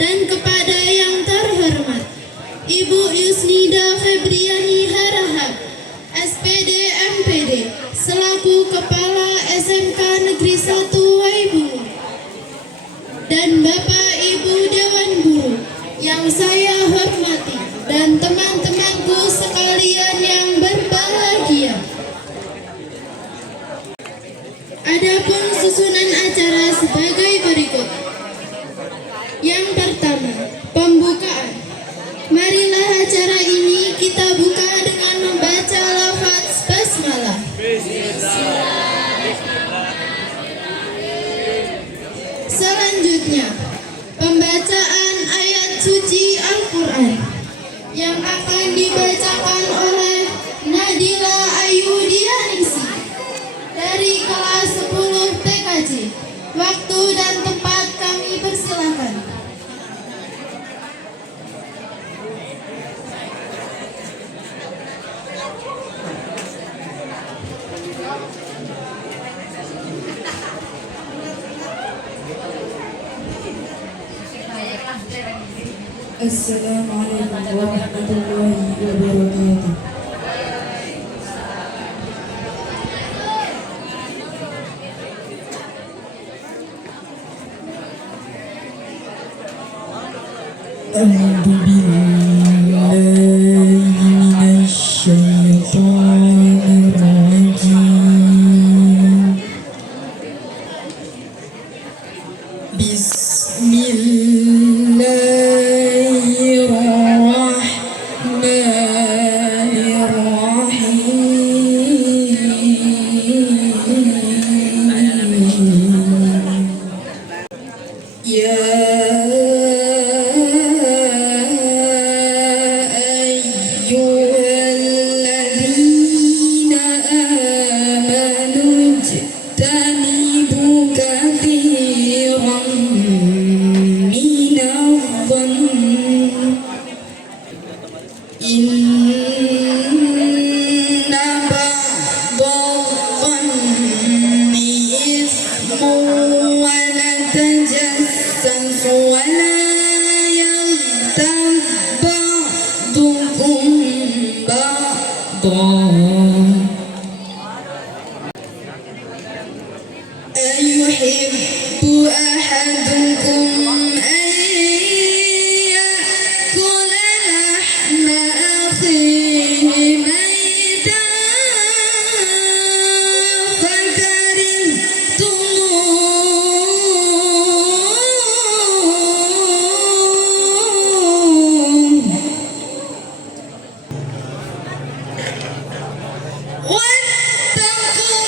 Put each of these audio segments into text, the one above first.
Dan kepada yang terhormat Ibu Yusnida Febriani Harahap, SPD MPD, selaku Kepala SMK Negeri 1 Waibungu, dan Bapak Ibu Dewan Guru yang saya hormati, dan teman-temanku sekalian yang berbahagia. Adapun susunan acara sebagai berikut. Yang pertama, pembukaan. Marilah acara ini kita buka dengan membaca lafaz basmalah. Selanjutnya, pembacaan ayat suci Al-Quran yang akan dibacakan oleh Nadila Ayudianisi dari kelas 10 TKJ. Waktu dan tempat kami persilakan. Assalamualaikum warahmatullahi wabarakatuh. A'udzu billahi minasy syaithanir rajim. أيحب أحدكم أن يأكل لحم أخيه ميتا فكرهتموه واتقوا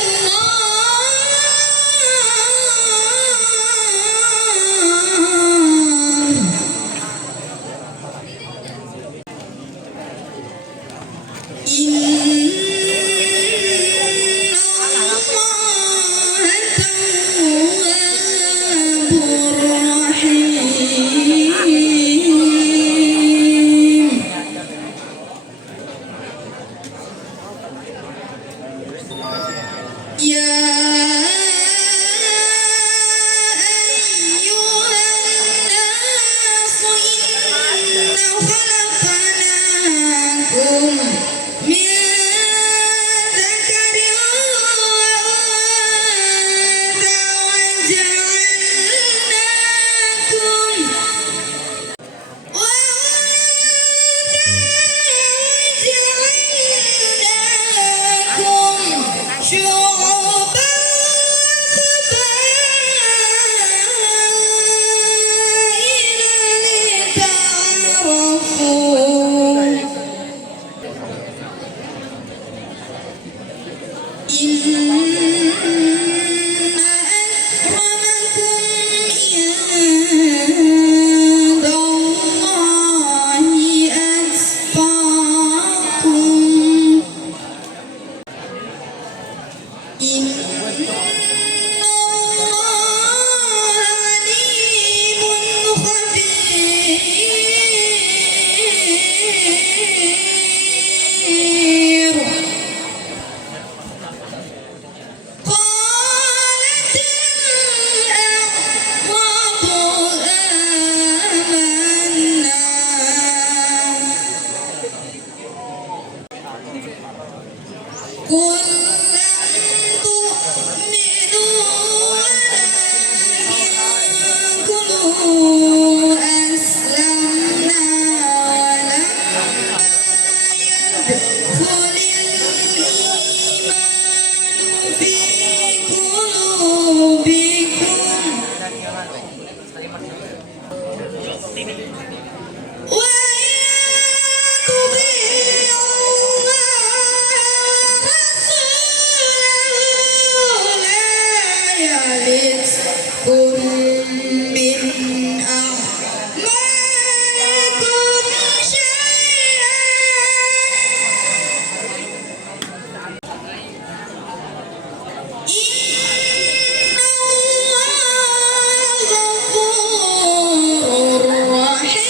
يلدكم من أعمالكم شيئا إن الله غفور رحيم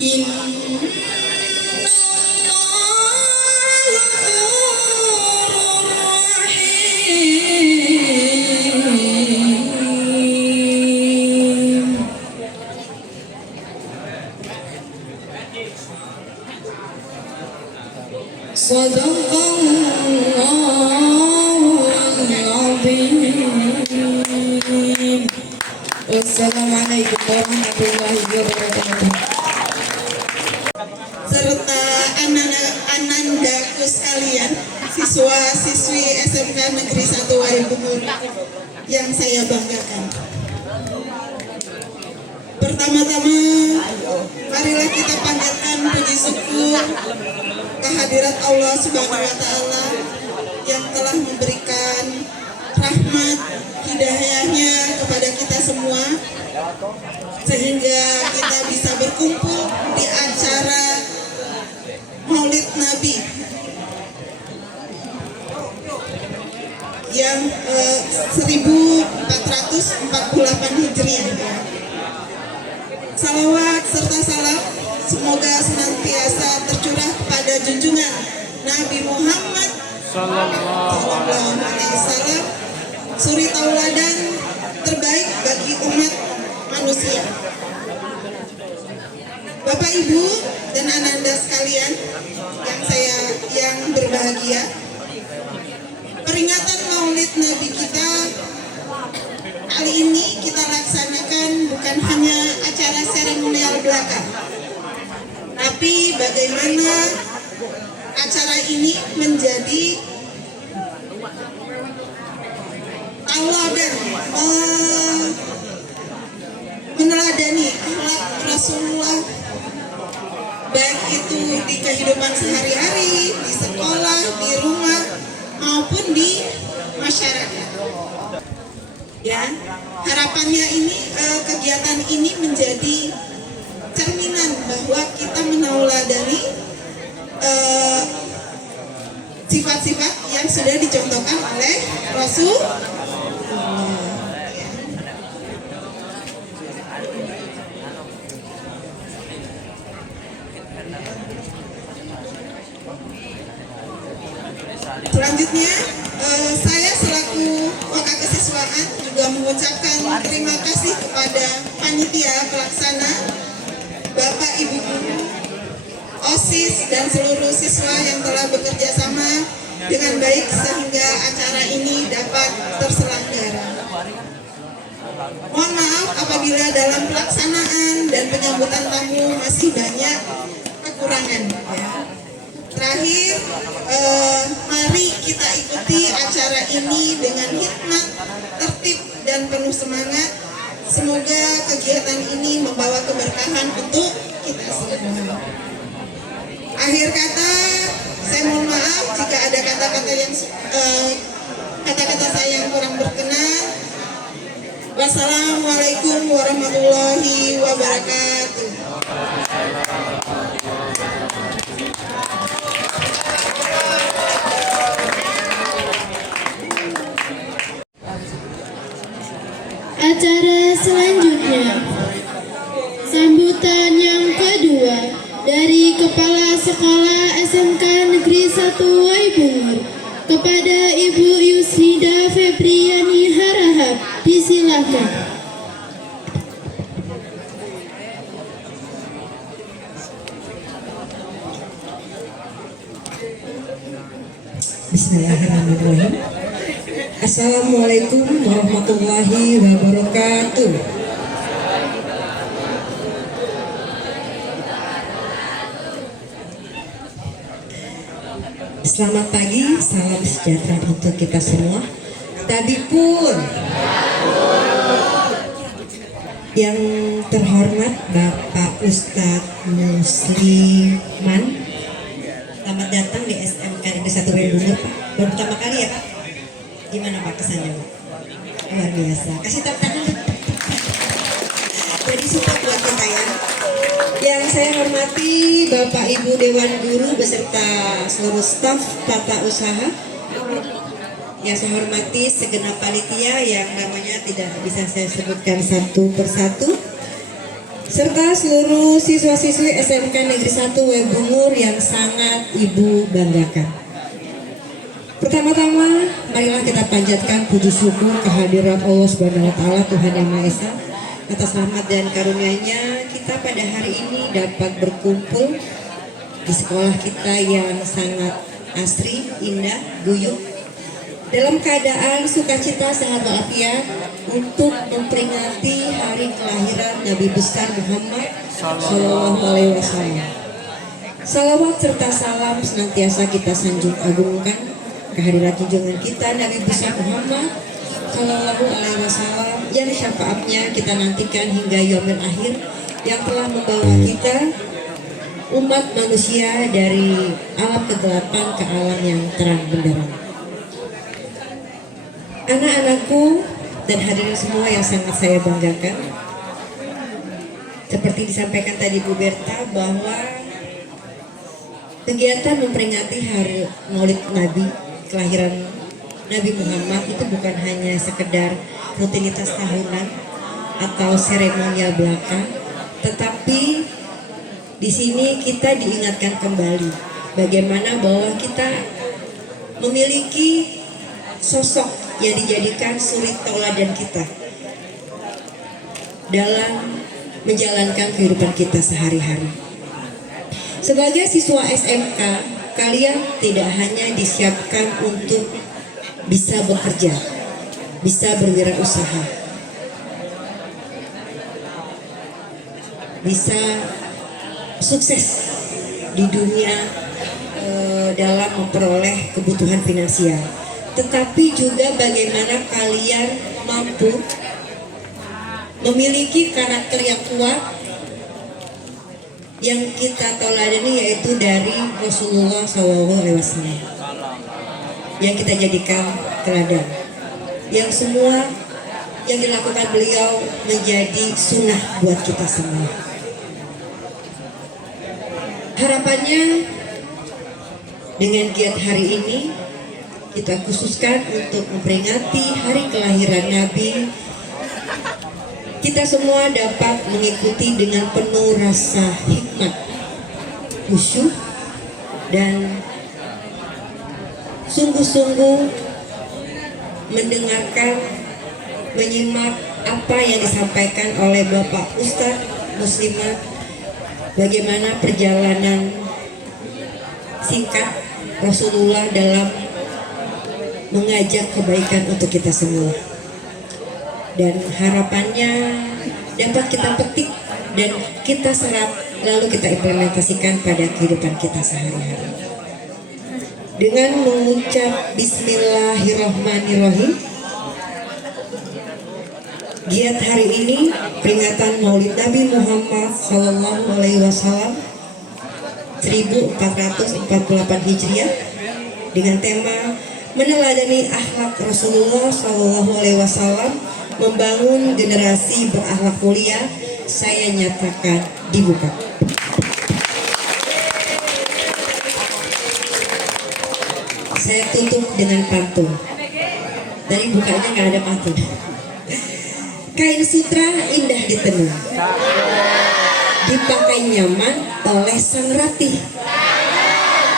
إن الله غفور رحيم صدق الله العظيم. Wassalamualaikum warahmatullahi wabarakatuh. Serta anandaku sekalian, siswa-siswi SMK Negeri 1 Waibungur yang saya banggakan. Pertama-tama, marilah kita panjatkan puji syukur kehadirat Allah Subhanahu wa Ta'ala yang telah memberikan rahmat hidayahnya kepada kita semua, sehingga kita bisa berkumpul di acara Maulid Nabi yang 1448 Hijriah. Salawat serta salam semoga senantiasa tercurah kepada junjungan Nabi Muhammad Sallallahu Alaihi Wasallam, suri tauladan terbaik bagi umat manusia. Bapak, Ibu, dan Ananda sekalian yang berbahagia, peringatan Maulid Nabi kita kali ini kita laksanakan bukan hanya acara seremonial belaka, tapi bagaimana acara ini menjadi tauladan, meneladani akhlak Rasulullah, baik itu di kehidupan sehari-hari, di sekolah, di rumah, maupun di masyarakat. Ya, harapannya ini kegiatan ini menjadi cerminan bahwa kita menauladani sifat-sifat yang sudah dicontohkan oleh Rasul. Selanjutnya, saya selaku wakil kesiswaan juga mengucapkan terima kasih kepada panitia pelaksana, Bapak Ibu Guru, OSIS, dan seluruh siswa yang telah bekerja sama dengan baik sehingga acara ini dapat terselenggara. Mohon maaf apabila dalam pelaksanaan dan penyambutan tamu masih banyak kekurangan. Ya. Terakhir, mari kita ikuti acara ini dengan hikmat, tertib, dan penuh semangat. Semoga kegiatan ini membawa keberkahan untuk kita semua. Akhir kata, saya mohon maaf jika ada kata-kata saya yang kurang berkenan. Wassalamualaikum warahmatullahi wabarakatuh. Acara selanjutnya, sambutan yang kedua dari Kepala Sekolah SMK Negeri 1 Waibungur kepada Ibu Yusrida Febriani Harahap, disilakan. Bismillahirrahmanirrahim. Assalamualaikum warahmatullahi wabarakatuh. Selamat pagi, salam sejahtera untuk kita semua. Tadi pun yang terhormat Bapak Ustadz Musliman, selamat datang di SMK Negeri 1 Bungur Pak. Baru pertama kali ya Pak? Gimana Pak kesannya Pak? Luar biasa. Kasih tepuk tangan. Jadi support buat kita ya. Yang saya hormati Bapak Ibu Dewan Guru beserta seluruh staf tata usaha. Yang saya hormati segenap panitia yang namanya tidak bisa saya sebutkan satu persatu, serta seluruh siswa-siswi SMK Negeri 1 Bungur yang sangat Ibu banggakan. Pertama-tama, marilah kita panjatkan puji syukur kehadirat Allah Subhanahu wa taala, Tuhan Yang Maha Esa, atas rahmat dan karunia-Nya kita pada hari ini dapat berkumpul di sekolah kita yang sangat asri, indah, guyup, dalam keadaan sukacita sehat walafiat untuk memperingati hari kelahiran Nabi besar Muhammad Sallallahu Alaihi Wasallam. Salawat serta salam senantiasa kita sanjung agungkan kehadiran junjungan kita Nabi besar Muhammad Sallallahu Alaihi Wasallam yang syafaatnya kita nantikan hingga yaumil akhir, yang telah membawa kita umat manusia dari alam kegelapan ke alam yang terang benderang. Anak-anakku dan hadirin semua yang sangat saya banggakan, seperti disampaikan tadi Bu Berta bahwa kegiatan memperingati hari Maulid Nabi, kelahiran Nabi Muhammad itu bukan hanya sekedar rutinitas tahunan atau seremonial belaka, tetapi di sini kita diingatkan kembali bagaimana bahwa kita memiliki sosok yang dijadikan suri tauladan kita dalam menjalankan kehidupan kita sehari-hari. Sebagai siswa SMK, kalian tidak hanya disiapkan untuk bisa bekerja, bisa berwirausaha, bisa sukses di dunia dalam memperoleh kebutuhan finansial, tetapi juga bagaimana kalian mampu memiliki karakter yang kuat yang kita tauladani, yaitu dari Rasulullah SAW yang kita jadikan teladan, yang semua yang dilakukan beliau menjadi sunnah buat kita semua. Harapannya dengan giat hari ini kita khususkan untuk memperingati hari kelahiran Nabi, kita semua dapat mengikuti dengan penuh rasa hikmat, khusyuk, dan sungguh-sungguh mendengarkan, menyimak apa yang disampaikan oleh Bapak Ustadz Muslimat, bagaimana perjalanan singkat Rasulullah dalam mengajak kebaikan untuk kita semua, dan harapannya dapat kita petik dan kita serap lalu kita implementasikan pada kehidupan kita sehari-hari. Dengan mengucap Bismillahirrahmanirrahim, giat hari ini peringatan Maulid Nabi Muhammad Sallallahu Alaihi Wasallam 1448 Hijriah dengan tema meneladani akhlak Rasulullah Sallallahu Alaihi Wasallam, membangun generasi berakhlak mulia, saya nyatakan dibuka. Saya tutup dengan pantun. Dari bukanya nggak ada pantun. Kain sutra indah ditenun, dipakai nyaman oleh sang ratih.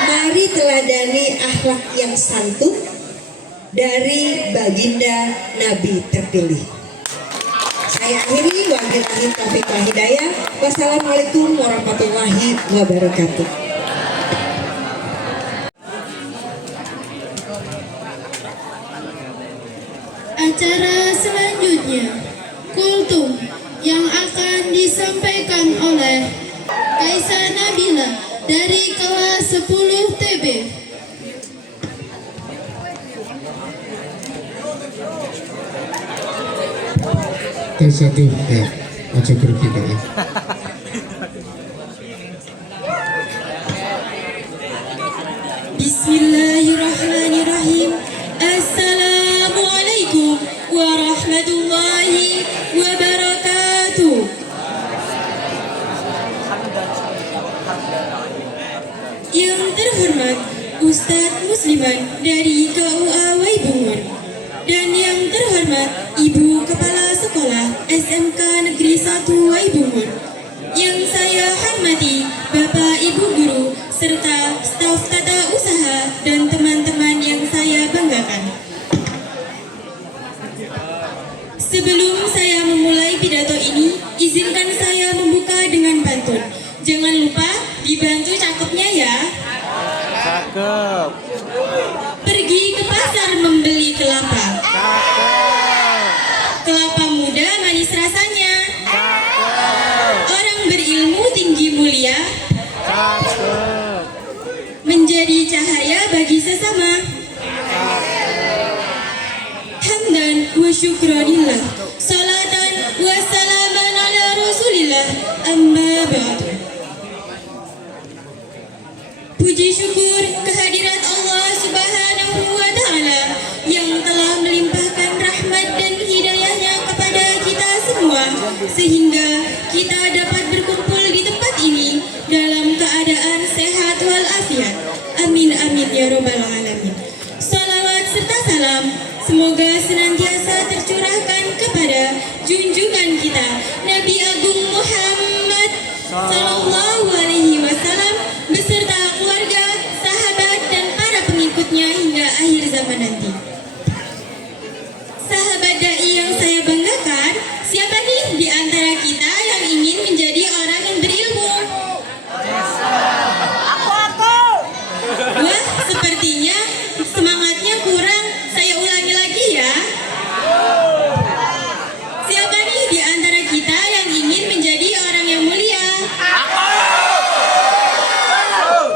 Mari teladani akhlak yang santun dari baginda Nabi terpilih. Saya akhiri, wabillahi taufiq wal hidayah. Wassalamualaikum warahmatullahi wabarakatuh. Acara selanjutnya kultum yang akan disampaikan oleh Kaisa Nabila dari kelas 10 TB. Tes 1 ya. Ojo grogi kok ya. Bismillahirrahmanirrahim. Assalamualaikum warahmatullahi wabarakatuh. Yang terhormat Ustadz Musliman dari KUA Waibungur, dan yang terhormat Ibu Kepala Sekolah SMK Negeri 1 Waibungur, yang saya hormati Bapak Ibu Guru serta staf tata usaha dan teman-teman yang saya banggakan. Sebelum saya memulai pidato ini, izinkan saya membuka dengan pantun. Jangan lupa dibantu cakepnya ya. Cakep. Pergi ke pasar membeli kelapa. Cakep. Kelapa muda manis rasanya. Cakep. Orang berilmu tinggi mulia, Cakep. menjadi cahaya bagi sesama. Hamdan wa syukranillah, salatan wa salaman ala rasulillah, amma ba'du. Puji syukur kehadirat Allah Subhanahu wa Ta'ala yang telah melimpahkan rahmat dan hidayahnya kepada kita semua, sehingga kita dapat berkumpul di tempat ini dalam keadaan sehat walafiat. Amin amin ya robbal alamin. Salawat serta salam semoga senantiasa tercurahkan kepada junjungan kita Nabi Agung Muhammad Sallallahu Alaihi Wasallam beserta keluarga, sahabat dan para pengikutnya hingga akhir zaman nanti. Sahabat dai yang saya banggakan, siapa nih di antara kita yang ingin menjadi orang yang berilmu? Wah, sepertinya semangatnya kurang. Saya ulangi lagi ya. Siapa nih di antara kita yang ingin menjadi orang yang mulia?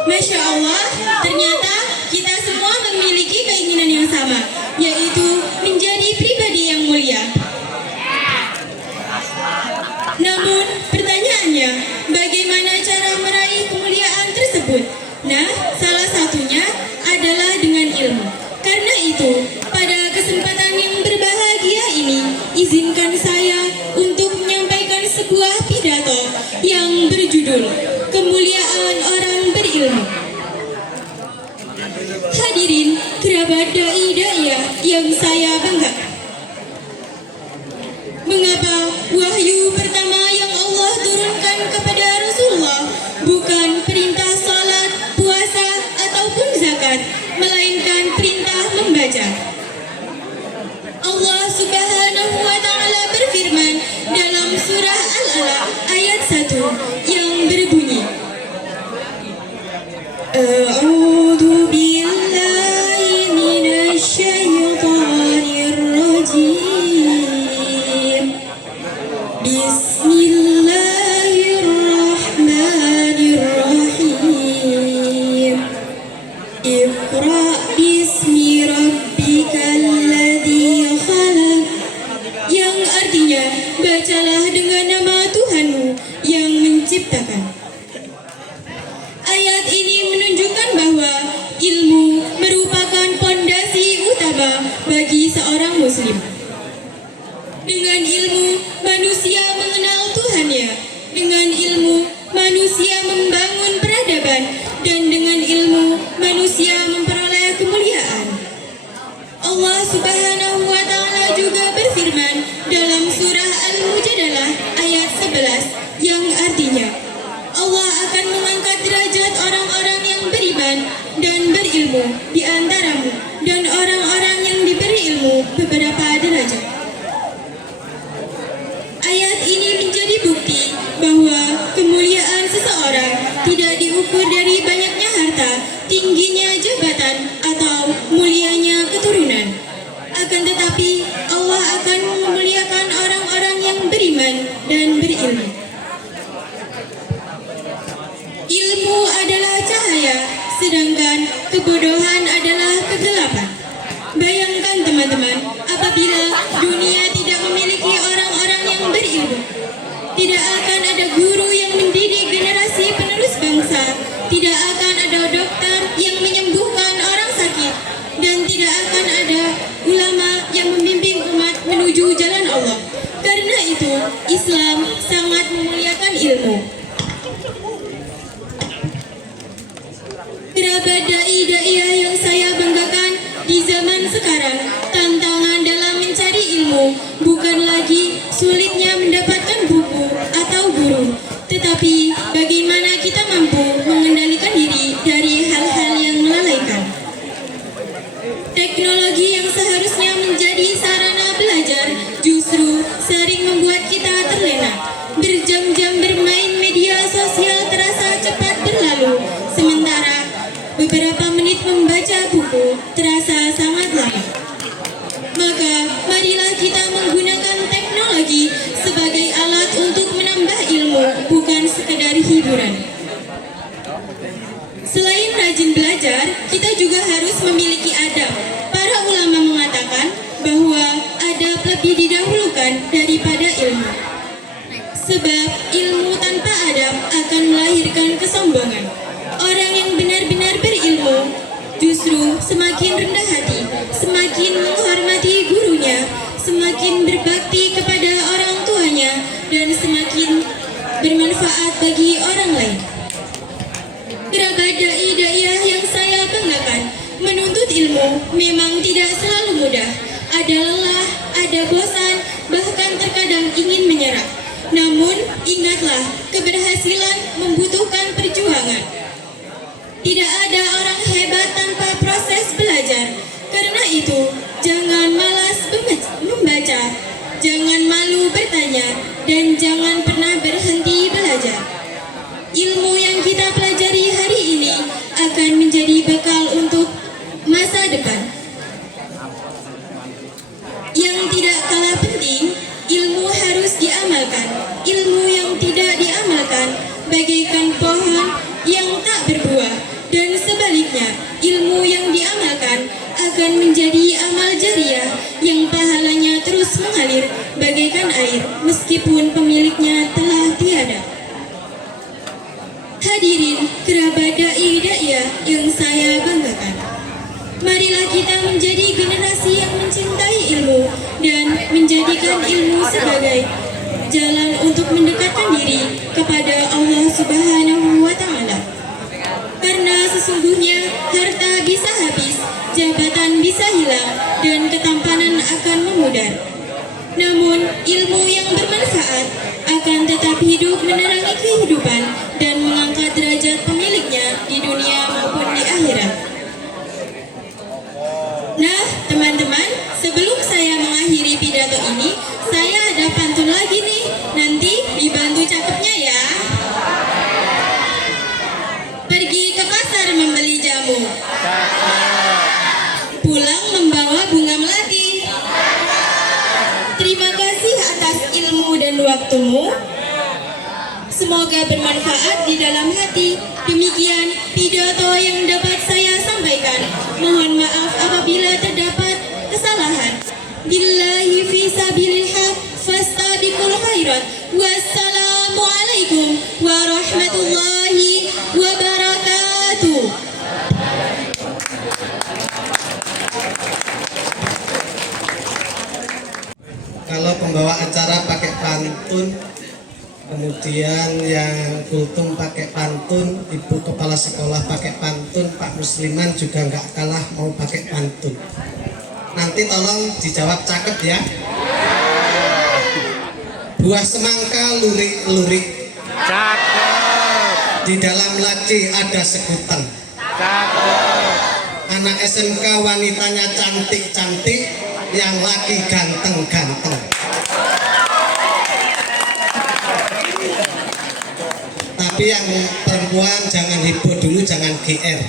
Masya Allah, ternyata kita semua memiliki keinginan yang sama, yaitu menjadi pribadi yang mulia. Namun, pertanyaannya, bagaimana cara meraih kemuliaan tersebut? Nah, salah satunya adalah dengan ilmu. Karena itu, pada kesempatan yang berbahagia ini, izinkan saya untuk menyampaikan sebuah pidato yang berjudul Kemuliaan Orang Berilmu. Hadirin kerabat dai-daiyah yang saya banggakan. Mengapa wahyu pertama yang Allah turunkan kepada Rasulullah bukan perintah salat, puasa, ataupun zakat, melainkan perintah membaca? Allah Subhanahu wa Ta'ala berfirman dalam surah Al-Alaq ayat 1 yang berbunyi, A'udzu billahi minasy syaithanir rajim. Bismillahirrahmanirrahim. Iqra bismi rabbikal ladzi khalaq. Yang artinya, bacalah dengan nama Tuhanmu yang menciptakan. Ayat ini menunjukkan bahwa ilmu merupakan fondasi utama bagi seorang muslim. Dengan ilmu, manusia mengenal Tuhannya. Dengan ilmu, manusia membangun peradaban. Dan dengan ilmu, manusia memperoleh kemuliaan. Allah Subhanahu wa Ta'ala juga berfirman dalam surah Al-Mujadalah ayat 11 yang artinya, Allah akan mengangkat derajat orang-orang yang beriman dan berilmu di antaramu, dan orang-orang yang diberi ilmu beberapa derajat. Ayat ini menjadi bukti bahwa kemuliaan seseorang tidak diukur dari banyaknya harta, tingginya jabatan, atau mulianya keturunan. Akan tetapi Allah akan memuliakan orang-orang yang beriman dan berilmu. Ilmu adalah cahaya, sedangkan kebodohan adalah kegelapan. Bayangkan teman-teman, apabila dunia tidak memiliki orang-orang yang berilmu. Tidak akan ada guru yang mendidik generasi penerus bangsa. Tidak akan ada dokter yang menyembuhkan orang sakit. Dan tidak akan ada ulama yang membimbing umat menuju jalan Allah. Karena itu, Islam sangat memuliakan ilmu. Kerabat dai-daiyah yang saya banggakan di zaman sekarang, tantangan dalam mencari ilmu bukan lagi sulitnya mendapatkan buku atau guru, tetapi bagaimana kita mampu mengendalikan diri dari hal-hal yang melalaikan. Teknologi yang seharusnya menjadi sarana belajar justru sering membuat kita terlena. Berjam-jam bermain media sosial terasa cepat berlalu, sementara beberapa menit membaca buku terasa sangat lama. Maka marilah kita menggunakan teknologi sebagai alat untuk menambah ilmu, bukan sekedar hiburan. Selain rajin belajar, kita juga harus memiliki adab. Para ulama mengatakan bahwa adab lebih didahulukan daripada ilmu. Sebab ilmu tanpa adab akan melahirkan kesombongan. Orang yang benar-benar berilmu justru semakin rendah hati, semakin menghormati gurunya, semakin berbakti kepada orang tuanya, dan semakin bermanfaat bagi orang lain. Kerabat dai-daiyah yang saya banggakan, menuntut ilmu memang tidak selalu mudah. Ada lelah, ada bosan, bahkan terkadang ingin menyerah. Namun ingatlah, keberhasilan membutuhkan perjuangan. Tidak ada orang hebat tanpa proses belajar. Karena itu, jangan malas membaca, jangan malu bertanya, dan jangan pernah berhenti belajar. Ilmu yang kita pelajari hari ini akan menjadi bekal untuk masa depan. Yang tidak kalah penting, ilmu harus diamalkan. Ilmu yang tidak diamalkan bagaikan pohon yang tak berbuah. Dan sebaliknya, ilmu yang diamalkan akan menjadi amal jariah yang pahalanya terus mengalir bagaikan air meskipun pemiliknya telah tiada. Hadirin kerabat dai-daiyah yang saya banggakan, marilah kita menjadi generasi yang mencintai ilmu dan menjadikan ilmu sebagai jalan untuk mendekatkan diri kepada Allah Subhanahu wa Ta'ala. Karena sesungguhnya harta bisa habis, jabatan bisa hilang, dan ketampanan akan memudar. Namun ilmu yang bermanfaat akan tetap hidup menerangi kehidupan dan mengangkat derajat pemiliknya di dunia maupun di akhirat. Nah, teman-teman, sebelum saya mengakhiri pidato ini, saya ada pantun lagi nih. Nanti dibantu catatnya ya. Pergi ke pasar membeli jamu, pulang membawa bunga melati. Terima kasih atas ilmu dan waktumu. Semoga bermanfaat di dalam hati. Demikian pidato yang dapat saya sampaikan. Mohon maaf apabila terdapat kesalahan. Billahi fi sabilil haq fastabiqul khairat. Wassalamualaikum warahmatullahi wabarakatuh. Kalau pembawa acara pakai pantun, kemudian yang kultum pakai pantun, ibu kepala sekolah pakai pantun, Pak Musliman juga nggak kalah mau pakai pantun. Nanti tolong dijawab cakep ya. Buah semangka lurik-lurik, Cakep. di dalam laci ada sekutan. Cakep. Anak SMK wanitanya cantik-cantik, yang laki ganteng-ganteng. Tapi yang perempuan jangan heboh dulu, jangan GR.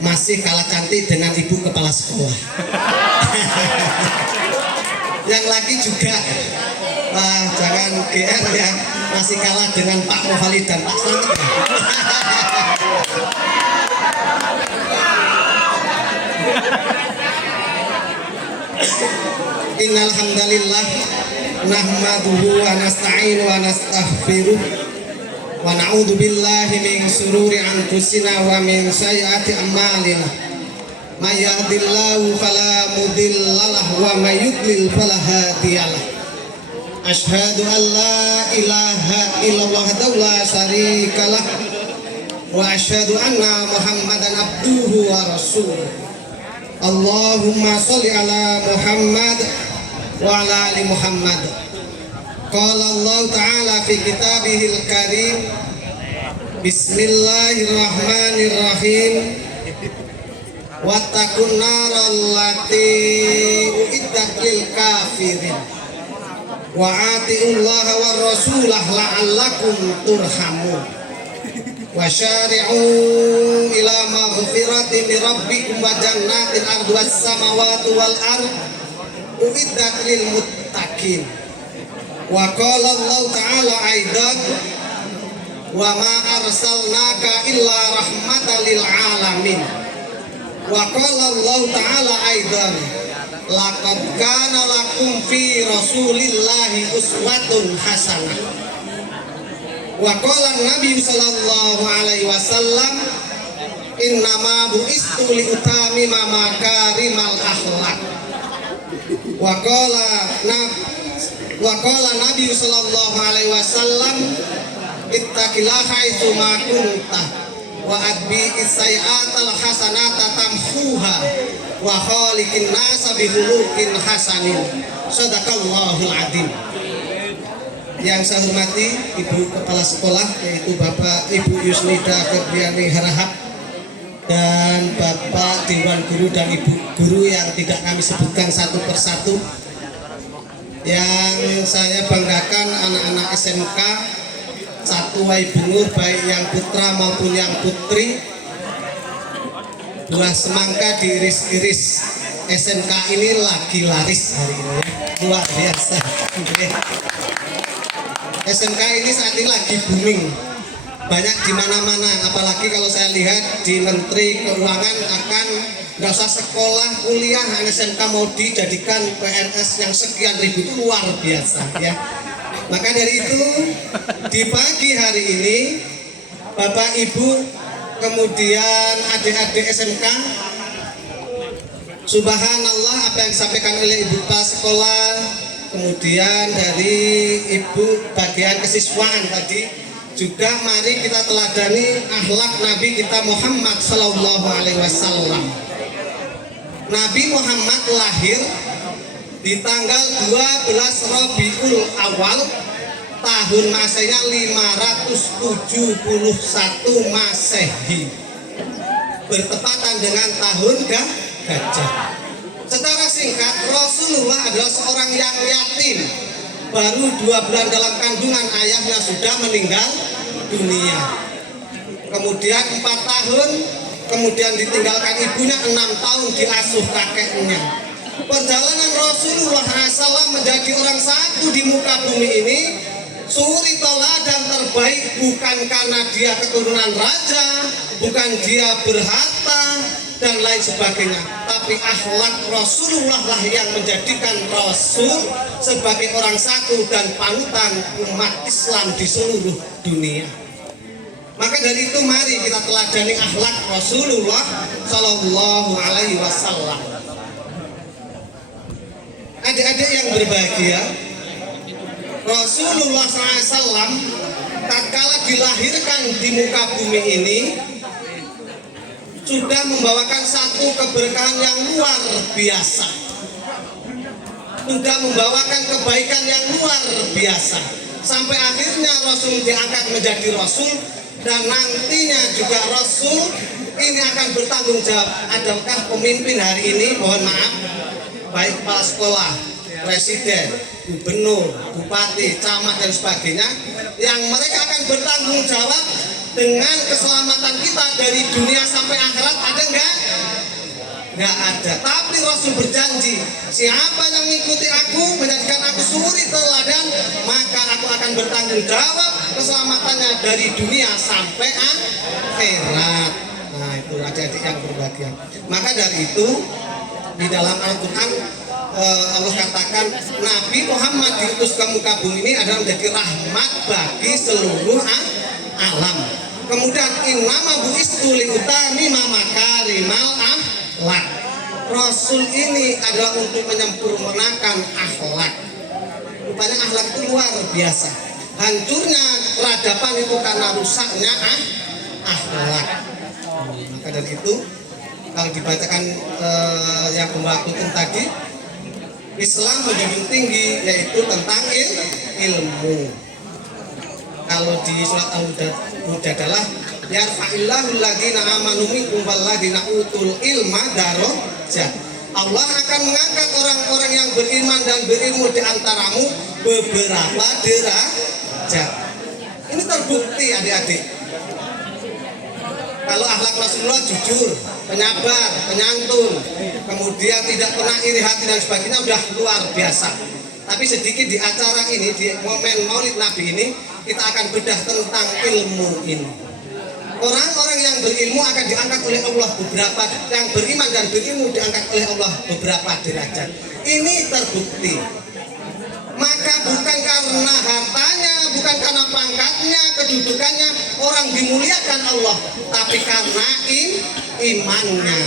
Masih kalah cantik dengan ibu kepala sekolah. Yang laki juga, wah, jangan GR ya, masih kalah dengan Pak Mufali dan Pak Slamet. Innal hamdalillah nahmaduhu wa nasta'inu wa nastaghfiruh wa na'udzu billahi min shururi anfusina wa min sayyiati a'malina. May yahdihillahu fala mudhillalah wa may yudlil fala hadiyalah. Asyhadu an la ilaha illallah wahdahu la syarikalah wa asyhadu anna Muhammadan abduhu wa rasuluh. Allahumma sholli ala Muhammad wa ala ali Muhammad. Qala Allah Ta'ala fi kitabihil karim. Bismillahirrahmanirrahim. Wattaqun naral lati uiddat lil kafirin. Wa atiullaha war rasulah la'allakum turhamun. Wa syari'u ila maghfiratin min rabbikum wa jannatin arduhas samawati wal ardh uiddat lil muttaqin. Wa qala Allah Ta'ala aidan wa ma arsalnaka illa rahmatan lil alamin. Wa qala Allah Ta'ala aidan laqad kana lakum fi rasulillahi uswatun hasanah. Wa qala Nabi sallallahu alaihi wasallam innama bu'istu li utamima makarimal akhlaq. Wa qala Nabi sallallahu alaihi wasallam ittaqillaha haitsu ma kunta wa adbi'is sayyi'atal hasanata tamhuha wa khaliqin nasa bi khuluqin hasanin. Shadaqallahul adzim. Yang saya hormati Ibu Kepala Sekolah, yaitu Bapak Ibu Yusnida Febriani Harahap, dan Bapak Dewan Guru dan Ibu Guru yang tidak kami sebutkan satu persatu. Yang saya banggakan anak-anak SMK Satu Waibungur, baik yang putra maupun yang putri. Buah semangka diiris-iris. SMK ini lagi laris hari ini, luar biasa. SMK ini saat ini lagi booming, banyak di mana-mana. Apalagi kalau saya lihat di Menteri Keuangan akan nggak usah sekolah kuliah, SMK mau dijadikan PNS yang sekian ribu, itu luar biasa ya. Maka dari itu di pagi hari ini Bapak Ibu kemudian adik-adik SMK, subhanallah apa yang disampaikan oleh Ibu Kepala Sekolah, kemudian dari Ibu bagian kesiswaan tadi juga, mari kita teladani akhlak Nabi kita Muhammad sallallahu alaihi wasallam. Nabi Muhammad lahir di tanggal 12 Rabiul Awal tahun Masehinya 571 Masehi, bertepatan dengan tahun gajah. Secara singkat, Rasulullah adalah seorang yang yatim. Baru 2 bulan dalam kandungan ayahnya sudah meninggal dunia. Kemudian 4 tahun, kemudian ditinggalkan ibunya, 6 tahun diasuh kakeknya. Perjalanan Rasulullah SAW menjadi orang satu di muka bumi ini, suri teladan terbaik bukan karena dia keturunan raja, bukan dia berharta dan lain sebagainya, tapi akhlak Rasulullah lah yang menjadikan Rasul sebagai orang satu dan panutan umat Islam di seluruh dunia. Maka dari itu mari kita teladani akhlak Rasulullah Sallallahu Alaihi Wasallam. Adik-adik yang berbahagia, Rasulullah SAW tatkala dilahirkan di muka bumi ini sudah membawakan satu keberkahan yang luar biasa, sudah membawakan kebaikan yang luar biasa, sampai akhirnya Rasul diangkat menjadi Rasul, dan nantinya juga Rasul ini akan bertanggung jawab. Adakah pemimpin hari ini, mohon maaf, baik kepala sekolah, presiden, gubernur, bupati, camat dan sebagainya, yang mereka akan bertanggung jawab dengan keselamatan kita dari dunia sampai akhirat? Ada enggak? Enggak ada. Tapi Rasul berjanji, siapa yang mengikuti aku, menjadikan aku suri teladan, maka aku akan bertanggung jawab keselamatannya dari dunia sampai akhirat. Nah, itu adik-adik yang berbahagia. Maka dari itu di dalam Al-Quran Allah katakan Nabi Muhammad diutus ke muka bumi ini adalah menjadi rahmat bagi seluruh alam. Kemudian innama bu'istu liutamima makarimal akhlak. Rasul ini adalah untuk menyempurnakan akhlak. Rupanya akhlak itu luar biasa. Hancurnya peradaban itu karena rusaknya akhlak. Maka dari itu kalau dibacakan yang pembawa kultum tadi, Islam menjunjung tinggi yaitu tentang ilmu. Kalau di surat Al-Mujadalah, yarfa'illahu alladziina aamanu minkum walladziina utul ilma darajat. Allah akan mengangkat orang-orang yang beriman dan berilmu di antaramu beberapa derajat. Ini terbukti adik-adik. Kalau akhlak Rasulullah jujur, penyabar, penyantun, kemudian tidak pernah iri hati dan sebagainya, udah luar biasa. Tapi sedikit di acara ini, di momen Maulid Nabi ini, kita akan bedah tentang ilmu ini. Orang-orang yang berilmu akan diangkat oleh Allah beberapa, yang beriman dan berilmu diangkat oleh Allah beberapa derajat. Ini terbukti. Maka bukan karena hartanya, bukan karena pangkatnya, kedudukannya orang dimuliakan Allah, tapi karena imannya.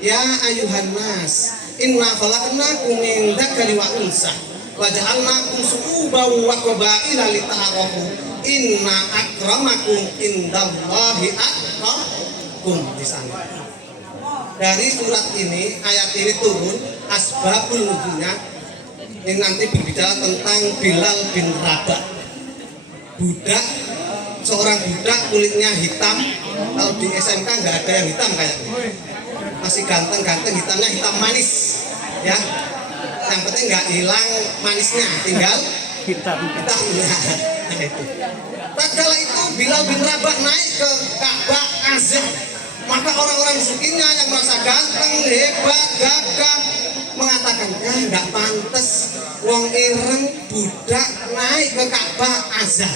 Ya ayuhan nas, inna khalaqnakum min dzakari wa unsa wa ja'alnakum syu'uban wa qabaila lita'arafu inna akramakum indallahi atqakum. Di sana. Dari surat ini, ayat ini turun asbabul nuzulnya. Ini nanti berbicara tentang Bilal bin Rabah. Budak, seorang budak kulitnya hitam. Kalau di SMK nggak ada yang hitam kayaknya. Masih ganteng-ganteng, hitamnya hitam manis. Ya, yang penting nggak hilang manisnya, tinggal hitamnya. Nah, itu. Tatkala itu Bilal bin Rabah naik ke Ka'bah azan. Maka orang-orang miskinnya yang merasa ganteng, hebat, gagah mengatakan, ya nggak pantas wong ireng budak naik ke Ka'bah azan.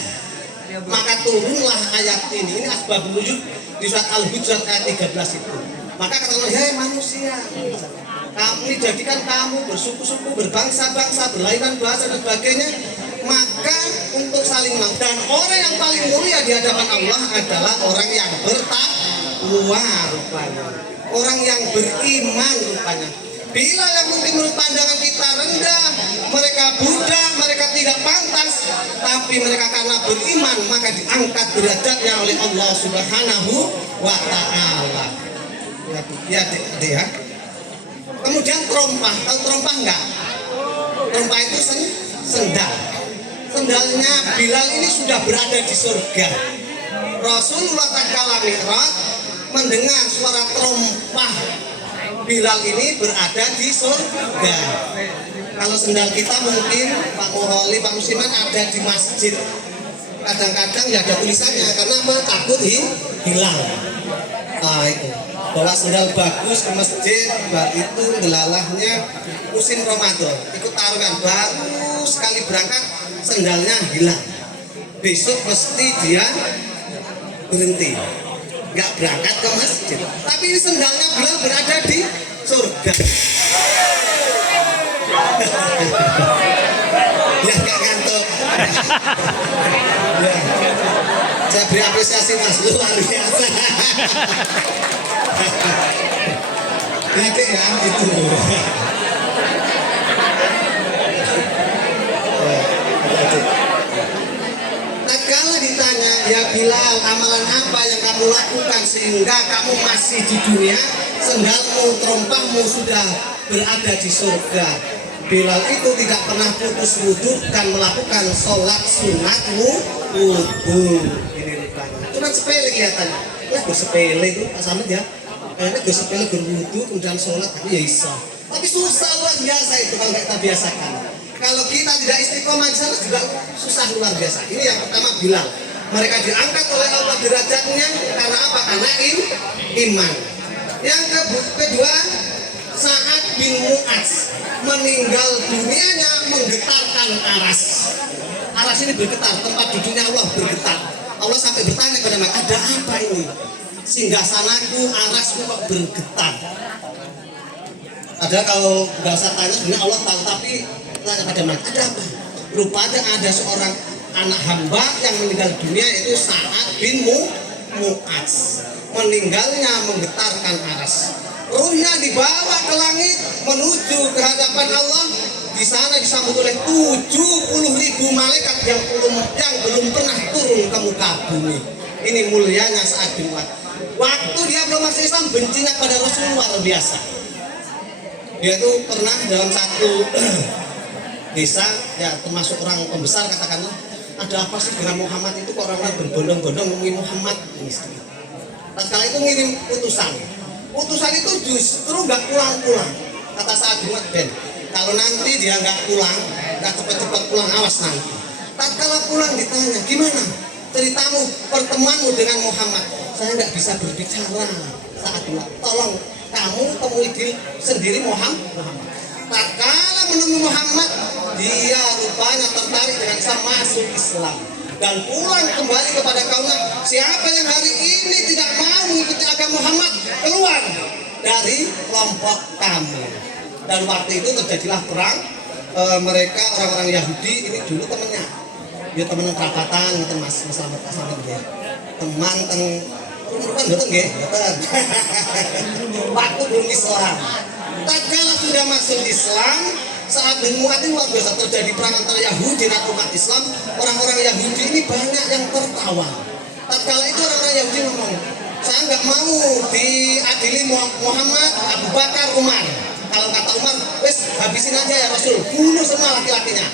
Maka turunlah ayat ini asbabun nuzul di surat Al-Hujurat ayat 13 itu. Maka katakanlah, hei manusia, kami jadikan kamu bersuku-suku, berbangsa-bangsa, berlainan bahasa dan sebagainya, maka untuk saling menang. Dan orang yang paling mulia di hadapan Allah adalah orang yang bertakwa rupanya, orang yang beriman rupanya. Bila yang mungkin menurut pandangan kita rendah, mereka budak, mereka tidak pantas, tapi mereka karena beriman maka diangkat derajatnya oleh Allah Subhanahu wa Ta'ala. Ya, ya. Kemudian terompah, tahu terompah enggak? Terompah itu sendal. Sendalnya Bilal ini sudah berada di surga. Rasulullah tatkala Mi'raj mendengar suara terompah Bilal ini berada di surga. Kalau sendal kita mungkin Pak Muholi, Pak Musiman ada di masjid. Kadang-kadang ya ada tulisannya karena apa? Takut hilang. Nah, itu. Bawa sendal bagus ke masjid, baru itu gelalahnya musim Ramadan. Ikut taruhan baru sekali berangkat sendalnya hilang. Besok mesti dia berhenti, nggak berangkat ke masjid. Tapi ini sendalnya Bilal berada di surga. Ya nggak ngantuk. Ya. Saya beri apresiasi Mas, luar biasa. Ya Kek ya, itu. Kalau ditanya, ya Bilal, amalan apa yang kamu lakukan sehingga kamu masih di dunia, sendalmu, terompahmu sudah berada di surga. Bilal itu tidak pernah putus wudhu dan melakukan sholat sunat wudhu. Ini rupanya. Cuma sepele kelihatannya. Ya gue sepele itu, Pak Samit ya. Kayaknya gue sepele berwudhu kemudian sholat, tapi ya bisa. Tapi susah luar biasa itu kalau kita biasakan. Kalau kita tidak istiqomah di sana juga susah luar biasa. Ini yang pertama Bilal. Mereka diangkat oleh Allah derajatnya karena apa? Karena iman. Yang kedua, Sa'ad bin Mu'adz meninggal dunianya menggetarkan aras. Aras ini bergetar, tempat duduknya Allah bergetar. Allah sampai bertanya kepada mereka, ada apa ini? Singgah sanaku, arasku kok bergetar. Ada kalau nggak usah tanya sebenarnya Allah tahu, tapi tanya pada mereka ada apa? Rupanya ada seorang anak hamba yang meninggal dunia, yaitu Sa'ad bin Mu'adz. Meninggalnya menggetarkan aras. Ruhnya dibawa ke langit menuju ke hadapan Allah. Di sana disambut oleh 70.000 malaikat yang belum pernah turun ke muka bumi. Ini mulianya Sa'ad bin Mu'adz. Waktu dia belum masuk Islam, bencinya pada Rasul luar biasa. Dia itu pernah dalam satu desa, ya termasuk orang pembesar, katakanlah, ada apa sih dengan Muhammad itu, kok orang-orang berbondong-bondong ngomongin Muhammad. Tatkala itu ngirim utusan itu justru nggak pulang-pulang. Kata Sa'ad bin Mu'adz, kalau nanti dia nggak pulang, nggak cepat-cepat pulang, awas nanti. Tatkala pulang ditanya, gimana ceritamu, pertemuanmu dengan Muhammad? Saya nggak bisa berbicara. Sa'ad bin Mu'adz, tolong kamu temui sendiri Muhammad. Tatkala menemui Muhammad, dia rupanya tertarik dengan Islam, masuk Islam dan pulang kembali kepada kaumnya. Siapa yang hari ini tidak mau mengikuti agama Muhammad, keluar dari kelompok kamu. Dan waktu itu terjadilah perang. Mereka orang-orang Yahudi ini dulu temannya, dia teman kerapatan, ngerti mas, masalah dia teman bukan betul nggih, betul. Waktu belum Islam. Tatkala sudah masuk Islam, Sa'ad bin Mu'adz luar biasa, terjadi perang antara Yahudi dan umat Islam. Orang-orang Yahudi ini banyak yang tertawa. Tatkala itu orang-orang Yahudi ngomong, saya nggak mau diadili Muhammad, Abu Bakar, Umar. Kalau kata Umar, wes habisin aja ya Rasul, bunuh semua laki-lakinya.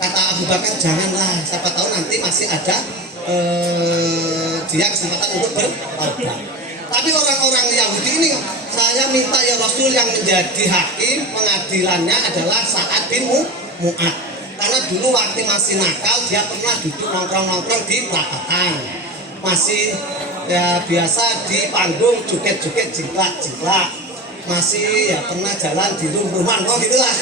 Kata Abu Bakar, janganlah, siapa tahu nanti masih ada dia kesempatan untuk bertaubat. Tapi orang-orang Yahudi ini, saya minta ya Rasul, yang menjadi hakim pengadilannya adalah Sa'ad bin Mu'adz. Karena dulu waktu masih nakal, dia pernah duduk nongkrong-nongkrong di perapatan. Masih ya biasa di panggung joget-joget jiplak-jiplak. Masih ya pernah jalan di rumah, kok gitulah.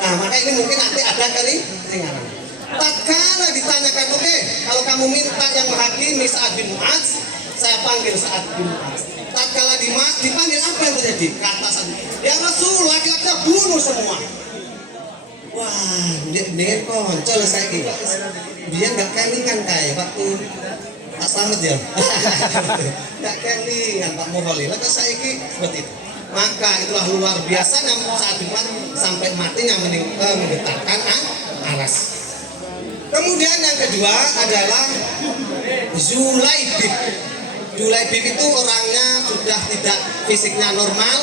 Nah, maka ini mungkin nanti ada kali keringanan. Tatkala ditanyakan, oke, kalau kamu minta yang menghakimi Sa'ad bin Mu'adz, saya panggil Sa'ad bin Mu'adz. Tatkala dipanggil, apa yang terjadi? Kata Sa'ad, ya Rasul, laki-lakinya bunuh semua. Wah, dia koncol saya kira. Dia nggak kelingan kayak waktu Pak Slamet ya. Nggak kelingan Pak Muholi. Lalu saya kira seperti itu. Maka itulah luar biasanya Sa'ad bin Mu'adz sampai matinya menggetarkan aras. Kemudian yang kedua adalah Zulaibib. Zulaibib itu orangnya sudah tidak fisiknya normal,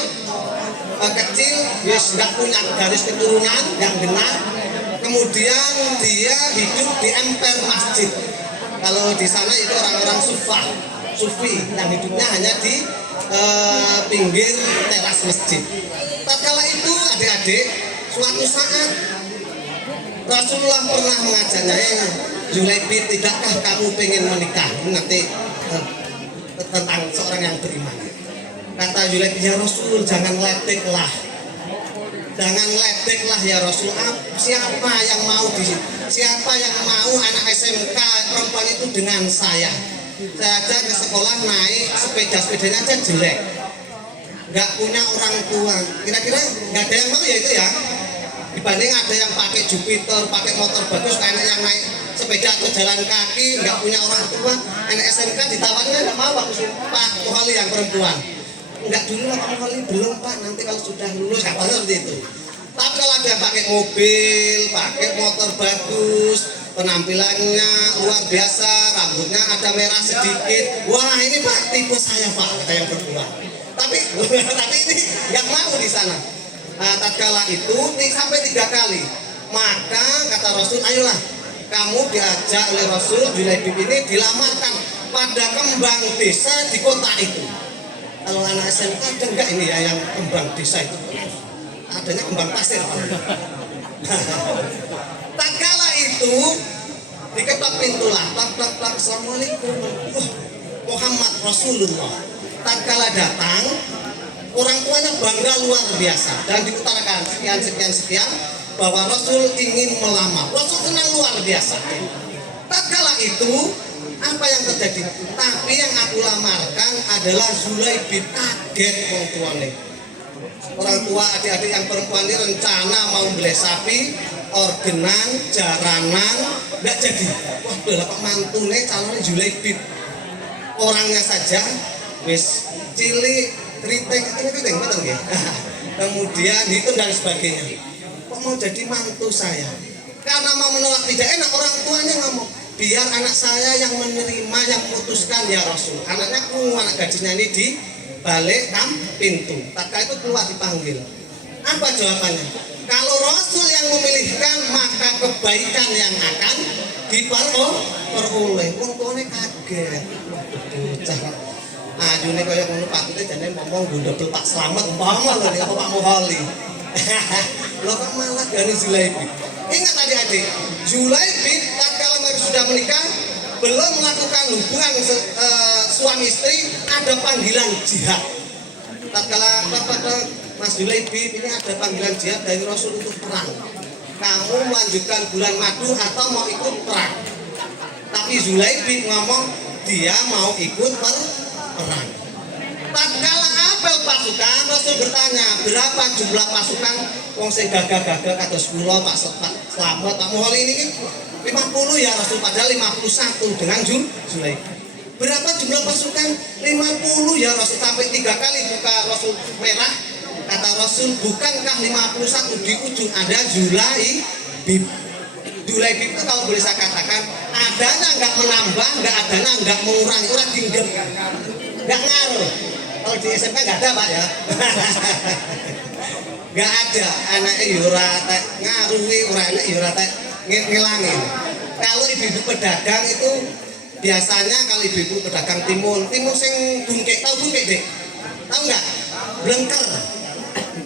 kecil, dia nggak punya garis keturunan yang benar. Kemudian dia hidup di emper masjid. Kalau di sana itu orang-orang sufi yang hidupnya hanya di pinggir teras masjid. Tatkala itu adik-adik, suatu saat Rasulullah pernah mengajarnya, Zulaibib, tidakkah kamu pengen menikah? Nanti tentang seorang yang beriman. Kata Zulaibib, ya Rasul, jangan ledeklah ya Rasul. Siapa yang mau siapa yang mau anak SMK perempuan itu dengan saya? Saya aja ke sekolah naik sepedanya aja jelek, nggak punya orang tua. Kira-kira nggak ada yang mau ya itu ya. Dibanding ada yang pakai Jupiter, pakai motor bagus, kayak yang naik sepeda atau jalan kaki, nggak punya orang tua. Anak SMK ditawarnya nggak mau, Pak Muholi yang perempuan. Nggak dulu Pak Muholi, belum Pak, nanti kalau sudah lulus, katanya seperti itu. Tapi kalau ada pakai mobil, pakai motor bagus, penampilannya luar biasa, rambutnya ada merah sedikit, wah ini Pak tipe saya Pak, kata yang perempuan. Tapi ini nggak mau di sana. Nah, tatkala itu sampai 3 kali, maka kata Rasul, ayolah kamu diajak oleh Rasul Zulaibib ini dilamarkan pada kembang desa di kota itu. Kalau anak SMK ada enggak ini ya yang kembang desa itu? Adanya kembang pasir. Tatkala itu diketok pintu lah, plak, assalamualaikum, Muhammad Rasulullah. Tatkala datang, orang tuanya bangga luar biasa dan diutarakan sekian bahwa Rasul ingin melamar. Rasul senang luar biasa. Tatkala itu apa yang terjadi? Tapi yang aku lamarkan adalah Zulaibib, kaget orang tuanya. orang tua adik-adik yang perempuan ini rencana mau beli sapi, orgenan, jaranan, nggak jadi. Wah, udah kok mantune calonnya Julaibib. Orangnya saja wis cilik, kritik, betul ya. Kemudian itu dan sebagainya. Kok mau jadi mantu saya? Karena mau menolak tidak enak, orang tuanya ngomong, biar anak saya yang menerima, yang memutuskan ya Rasul. Anaknya anak gajinya ini di balik pintu. Tatkala itu keluar dipanggil. Apa jawabannya? Kalau Rasul yang memilihkan, maka kebaikan yang akan diperoleh. Wong tuane kaget. Bocah. Ajune kaya ngono patute jane ngomong ndodol Pak Slamet umpama lho apa Pak Muholi. Lho kok malah gani Julaibib. Ingat adik-adik, Julaibib tatkala mereka sudah menikah belum melakukan hubungan suami istri, ada panggilan jihad. Tatkala Mas Julaibib ini ada panggilan jihad dari Rasul untuk perang. Kamu melanjutkan bulan madu atau mau ikut perang? Tapi Julaibib ngomong dia mau ikut perang. Tatkala apel pasukan, Rasul bertanya berapa jumlah pasukan? Wong sing gagah-gagah kados kula Pak Slamet, Pak Muholi ini 50 ya Rasul, padahal 51 dengan Julaibib. Berapa jumlah pasukan? 50 ya Rasul, sampai 3 kali buka Rasul merah. Kata Rasul, bukankah 51 di ujung ada Julaibib? Julaibib itu kalau boleh saya katakan, adanya nggak menambah, nggak adanya nggak mengurangi, orang dinggem, nggak ngaruh. Kalau di SMK nggak ada Pak ya, nggak ada. Anaknya yurate ngaruhi, orangnya yurate ngilangin. Kalau ibu-ibu pedagang itu biasanya kalau ibu-ibu pedagang timun sing bungkek, tahu bungkek deh, tahu nggak? Blengker.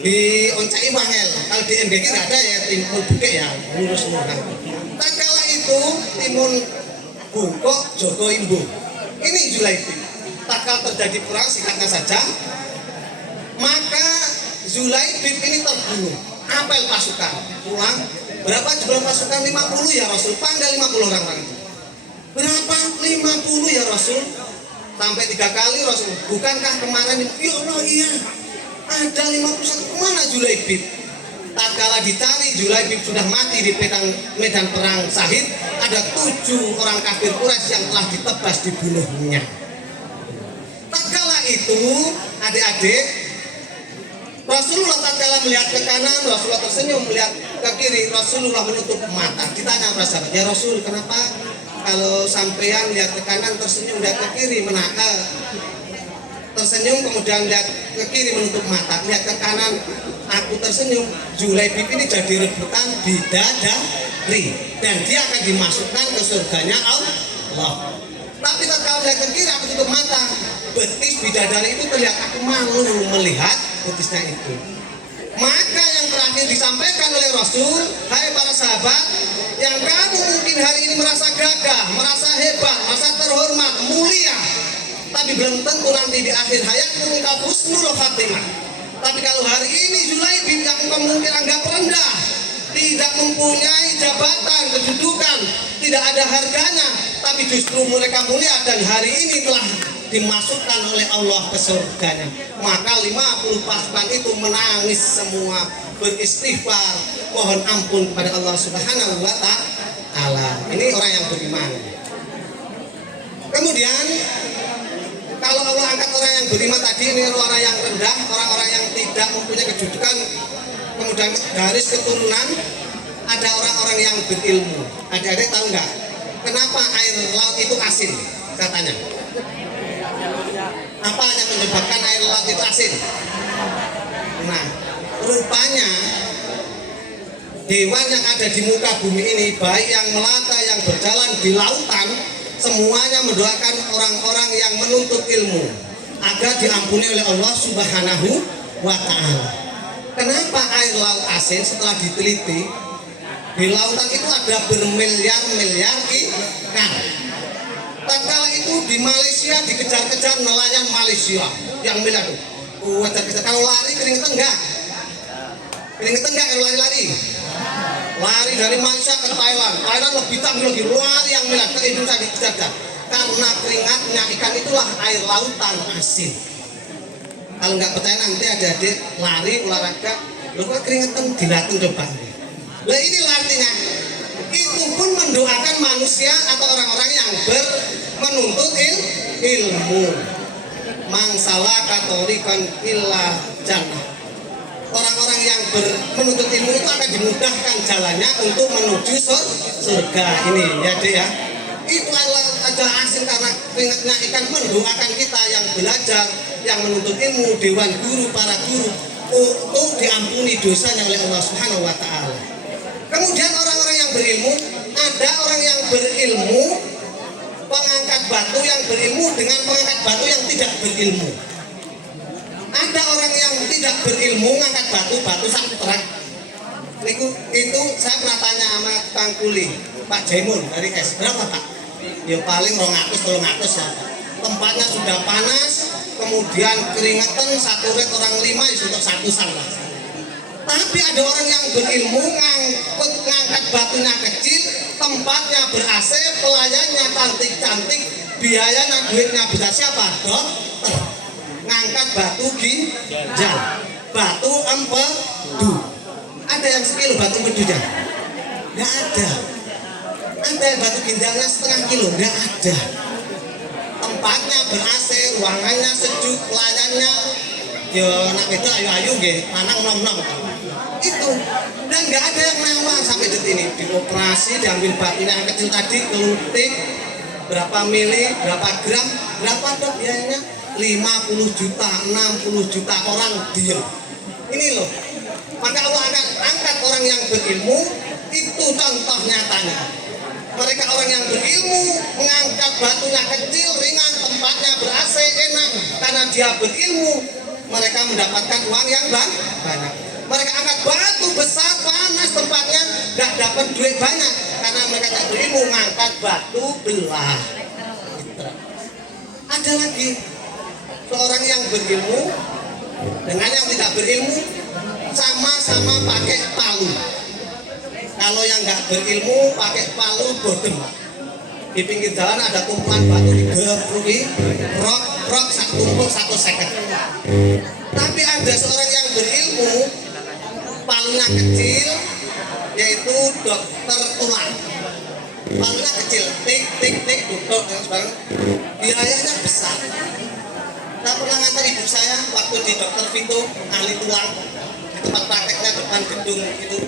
Di Oncai Wangel, kalau di MBG nggak ada ya timun bungkek ya, lurus murah. Tatkala itu timun bungkok Joko Imbu. Ini Julaibib. Tatkala terjadi perang singkatnya saja, maka Julaibib ini terbunuh. Apel pasukan pulang. Berapa jumlah pasukan? 50 ya Rasul. Panggil 50 orang itu. Berapa? 50 ya Rasul. Sampai 3 kali Rasul. Bukankah kemarin? Ya Allah iya. Ada 51, kemana Julaibib? Tatkala dicari, Julaibib sudah mati di medan perang Sahid. Ada 7 orang kafir Quraisy yang telah ditebas dibunuhnya. Tatkala itu, adik-adik, Rasulullah tatkala melihat ke kanan, Rasulullah tersenyum, melihat ke kiri, Rasulullah menutup mata. Ditanya para sahabat, ya Rasul, kenapa kalau sampean lihat ke kanan tersenyum, lihat ke kiri tersenyum, kemudian lihat ke kiri menutup mata, lihat ke kanan aku tersenyum. Julaibib ini jadi rebutan bidadari dan dia akan dimasukkan ke surganya Allah. Tapi tatkala lihat ke kiri aku tutup mata, betis bidadari itu terlihat, aku malu melihat betisnya itu. Maka yang terakhir disampaikan oleh Rasul, hai para sahabat, yang kamu mungkin hari ini merasa gagah, merasa hebat, merasa terhormat, mulia, tapi belum tentu nanti di akhir hayatmu engkau husnul khatimah. Tapi kalau hari ini Julaibib yang engkau mungkin anggap rendah, tidak mempunyai jabatan, kedudukan, tidak ada harganya, tapi justru mereka mulia dan hari ini telah dimasukkan oleh Allah ke surganya. Maka 50 pasukan itu menangis semua, beristighfar, mohon ampun kepada Allah Subhanahu wa Ta'ala. Ini orang yang beriman. Kemudian kalau Allah angkat orang yang beriman tadi, ini orang yang rendah, orang-orang yang tidak mempunyai kedudukan, kemudian garis keturunan, ada orang-orang yang berilmu. Adik-adik tahu nggak? Kenapa air laut itu asin? Katanya. Apa yang menyebabkan air laut itu asin? Nah, rupanya hewan yang ada di muka bumi ini, baik yang melata, yang berjalan di lautan, semuanya mendoakan orang-orang yang menuntut ilmu agar diampuni oleh Allah Subhanahu wa Ta'ala. Kenapa air laut asin? Setelah diteliti, di lautan itu ada bermiliar-miliar ikan. Tatkala itu di Malaysia dikejar-kejar nelayan Malaysia yang miliar itu. Kalau lari keringetan enggak? Keringetan enggak kalau lari-lari? Lari dari Malaysia ke Thailand lebih tangguh lagi, lari yang miliar ke Indonesia dikejar. Karena keringatnya ikan itulah air lautan asin. Kalau nggak percaya nanti adik-adik lari olahraga, lu kok keringetan dilatih coba. Nah inilah artinya. Itu pun mendoakan manusia atau orang-orang yang menuntut ilmu. Mangsala katorikan illa jannah. Orang-orang yang menuntut ilmu itu akan dimudahkan jalannya untuk menuju surga ini ya dek ya. Itu adalah asing karena keringatnya ikan mendoakan kita yang belajar, yang menuntut ilmu, dewan guru, para guru untuk diampuni dosanya oleh Allah Subhanahu wa taala. Kemudian orang-orang yang berilmu, ada orang yang berilmu pengangkat batu yang berilmu dengan pengangkat batu yang tidak berilmu. Ada orang yang tidak berilmu ngangkat batu santret. Itu saya pernah tanya sama Kang Kuli, Pak Jaimun dari S. Berapa Pak? Ya paling 200-300 ya. Tempatnya sudah panas, kemudian keringetan satu red orang 5 ya untuk satu salah. Tapi ada orang yang berilmu ngangkat batunya kecil, tempatnya ber-AC, pelayannya cantik-cantik, biayanya duitnya besar. Siapa? Dokter. Ngangkat batu ginjal, batu empedu. Ada yang sekilo batu empedunya? Nggak ada. Ada yang batu ginjalnya setengah kilo? Nggak ada. Tempatnya ber-AC, ruangannya sejuk, pelayannya ya anak itu ayu-ayu nggih, lanang nom-nom. Itu. Dan nggak ada yang nawar sampai detik ini. Dioperasi, diambil batunya yang kecil tadi, kelutik, berapa mili, berapa gram, berapa dok biayanya? 50 juta, 60 juta orang diam. Ini loh. Maka Allah akan angkat orang yang berilmu, itu contoh nyatanya. Mereka orang yang berilmu mengangkat batunya kecil, ringan, tempatnya ber-AC, enak. Karena dia berilmu, mereka mendapatkan uang yang banyak. Mereka angkat batu besar, panas tempatnya, gak dapat duit banyak. Karena mereka tak berilmu, mengangkat batu belah. Ada lagi seorang yang berilmu dengan yang tidak berilmu sama-sama pakai palu. Kalau yang nggak berilmu pakai palu bodem. Di pinggir jalan ada tumpuan batu digeprui, rok satu tumpuk 1 second. Tapi ada seorang yang berilmu, palunya kecil, yaitu dokter tulang. Palunya kecil, tik dokter dan sebagainya. Biayanya besar. Saya pernah ngantar ibu saya waktu di Dokter Vito, ahli tulang, di tempat prakteknya depan gedung itu.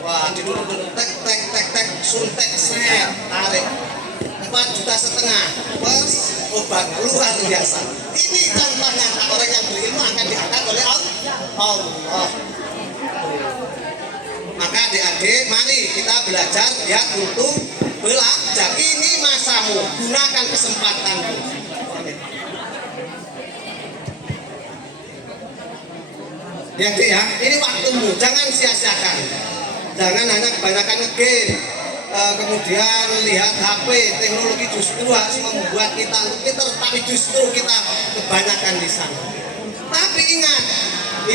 Wah, duduk tek, suntek, set, tarik 4,5 juta, plus obat luar biasa. Ini contohnya orang yang berilmu akan diangkat oleh Allah. Maka adik-adik, mari kita belajar giat untuk belajar. Ini masamu, gunakan kesempatanmu. Ya dek ya, ini waktumu, jangan sia-siakan. Jangan hanya kebanyakan ngegame, kemudian lihat HP, teknologi justru harus membuat kita untuk pintar, tapi justru kita kebanyakan di sana. Tapi ingat,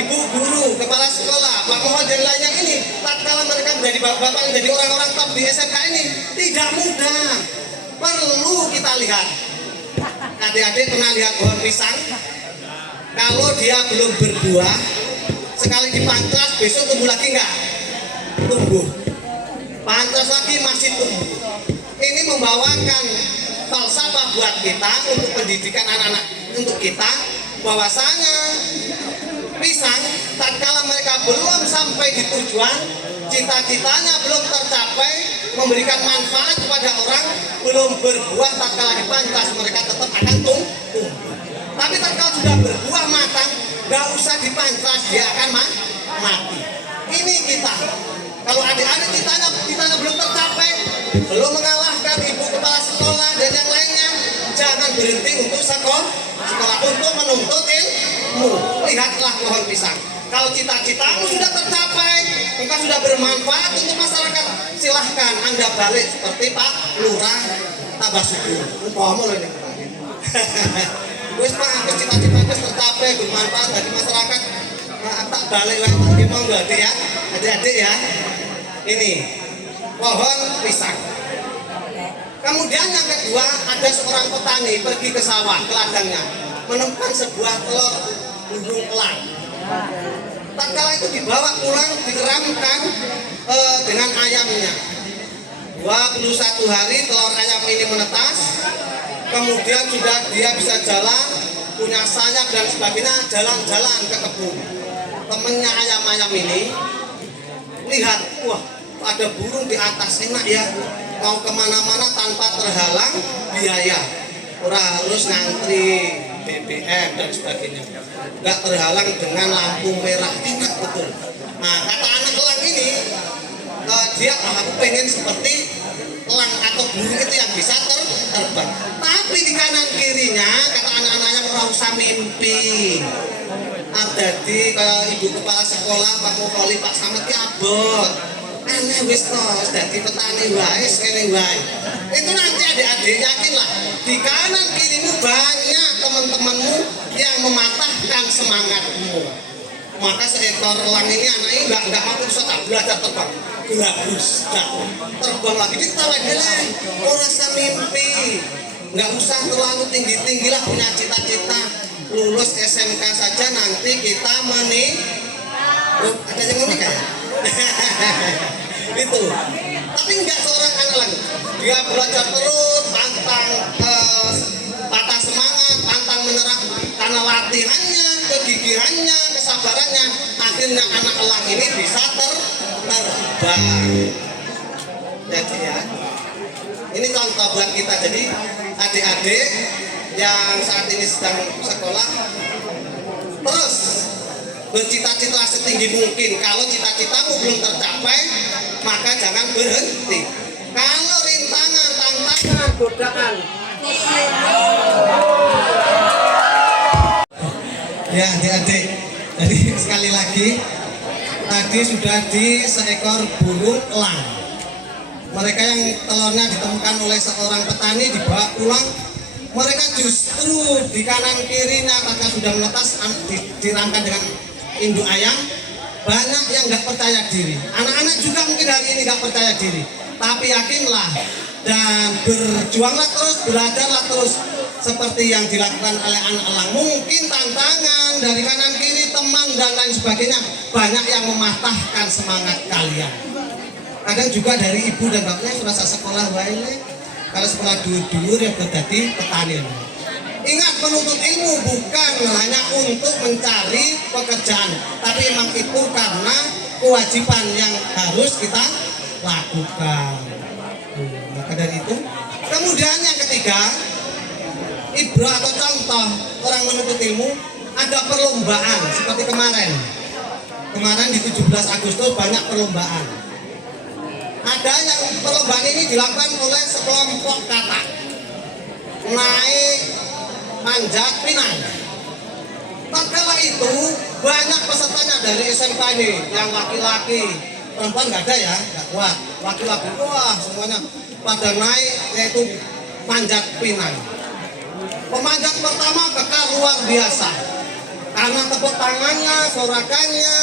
ibu guru, kepala sekolah, Pak Mohon dan lainnya ini, tatkala mereka menjadi bapak-bapak, menjadi orang-orang top di SMK ini, tidak mudah. Perlu kita lihat. Adik-adik pernah lihat pohon pisang? Kalau dia belum berbuah, sekali dipangkas besok tumbuh lagi enggak? Tumbuh. Pangkas lagi masih tumbuh. Ini membawakan falsafah buat kita untuk pendidikan anak-anak untuk kita bahwasanya pisang tatkala mereka belum sampai di tujuan, cita-citanya belum tercapai, memberikan manfaat kepada orang, belum berbuah tatkala dipangkas mereka tetap akan tumbuh. Tapi tatkala sudah berbuah matang, nggak usah dipangkas, dia akan mati. Ini kita. Kalau adik-adik citanya belum tercapai, belum mengalahkan ibu kepala sekolah dan yang lainnya, jangan berhenti untuk sekolah untuk menuntut ilmu. Lihatlah pohon pisang. Kalau cita-citamu sudah tercapai, engkau sudah bermanfaat untuk masyarakat, silahkan Anda balik seperti Pak Lurah Tabasuku. Umpama loh ini. Wis Pak, cita-cita tercapai, bermanfaat bagi masyarakat. Tak balik lagi mau nggak ya, adik-adik ya. Ini pohon pisang. Kemudian yang kedua, ada seorang petani pergi ke sawah, ke ladangnya, menemukan sebuah telur burung elang. Tatkala itu dibawa pulang dikeramkan dengan ayamnya. 21 hari telur ayam ini menetas, kemudian sudah dia bisa jalan, punya sayap dan sebagainya, jalan-jalan ke kebun. Temennya ayam-ayam ini lihat, wah ada burung di atas, enak ya, mau kemana-mana tanpa terhalang biaya, ora harus ngantri BBM dan sebagainya, nggak terhalang dengan lampu merah, enak betul. Nah kata anak elang ini, dia aku pengen seperti elang atau burung itu yang bisa terbang. Tapi di kanan kirinya kata anak-anaknya ora usah mimpi. Ada di ibu kepala sekolah Pak Mukoli Pak Samet ki abot. Aneh wis kos dadi petani wae kene wae. Itu nanti adik-adik yakinlah di kanan kirimu banyak teman-temanmu yang mematahkan semangatmu. Maka seekor elang ini anaknya nggak mau usah belajar terbang. Bagus, terbang lagi kita lagi orang rasa mimpi, nggak usah terlalu tinggi lah, punya cita-cita lulus SMK saja nanti kita ada yang menikah ya? Itu tapi nggak seorang anak lagi, dia belajar terus, pantang patah semangat, pantang menyerah karena latihannya, kegigihannya, kesabarannya, akhirnya anak elang ini bisa terbang. Jadi ya, ini contoh buat kita. Jadi adik-adik yang saat ini sedang sekolah terus bercita-cita setinggi mungkin. Kalau cita-citamu belum tercapai, maka jangan berhenti. Kalau rintangan, tantangan, godaan, ya adik-adik, jadi sekali lagi tadi sudah di seekor burung elang. Mereka yang telurnya ditemukan oleh seorang petani dibawa pulang, mereka justru di kanan kirinya karena sudah menetas dirangkai dengan induk ayam. Banyak yang nggak percaya diri. Anak-anak juga mungkin hari ini nggak percaya diri. Tapi yakinlah dan berjuanglah terus, belajarlah terus seperti yang dilakukan oleh anak elang. Mungkin tantangan dari kanan kiri, teman dan lain sebagainya, banyak yang mematahkan semangat kalian. Kadang juga dari ibu dan bapaknya serasa sekolah wae, kalau sekolah dur-dur yang berjadi petani. Ingat, menuntut ilmu bukan hanya untuk mencari pekerjaan, tapi memang itu karena kewajiban yang harus kita lakukan. Maka dari itu, kemudian yang ketiga, ibrah atau contoh orang menuntut ilmu, ada perlombaan seperti kemarin di 17 Agustus banyak perlombaan. Ada yang perlombaan ini dilakukan oleh sekelompok katak naik manjat pinang. Tatkala itu banyak pesertanya dari SMK ini, yang laki-laki, perempuan nggak ada ya, nggak kuat. Laki-laki wah semuanya pada naik, yaitu manjat pinang. Pemanjat pertama kekal luar biasa karena tepuk tangannya, sorakannya,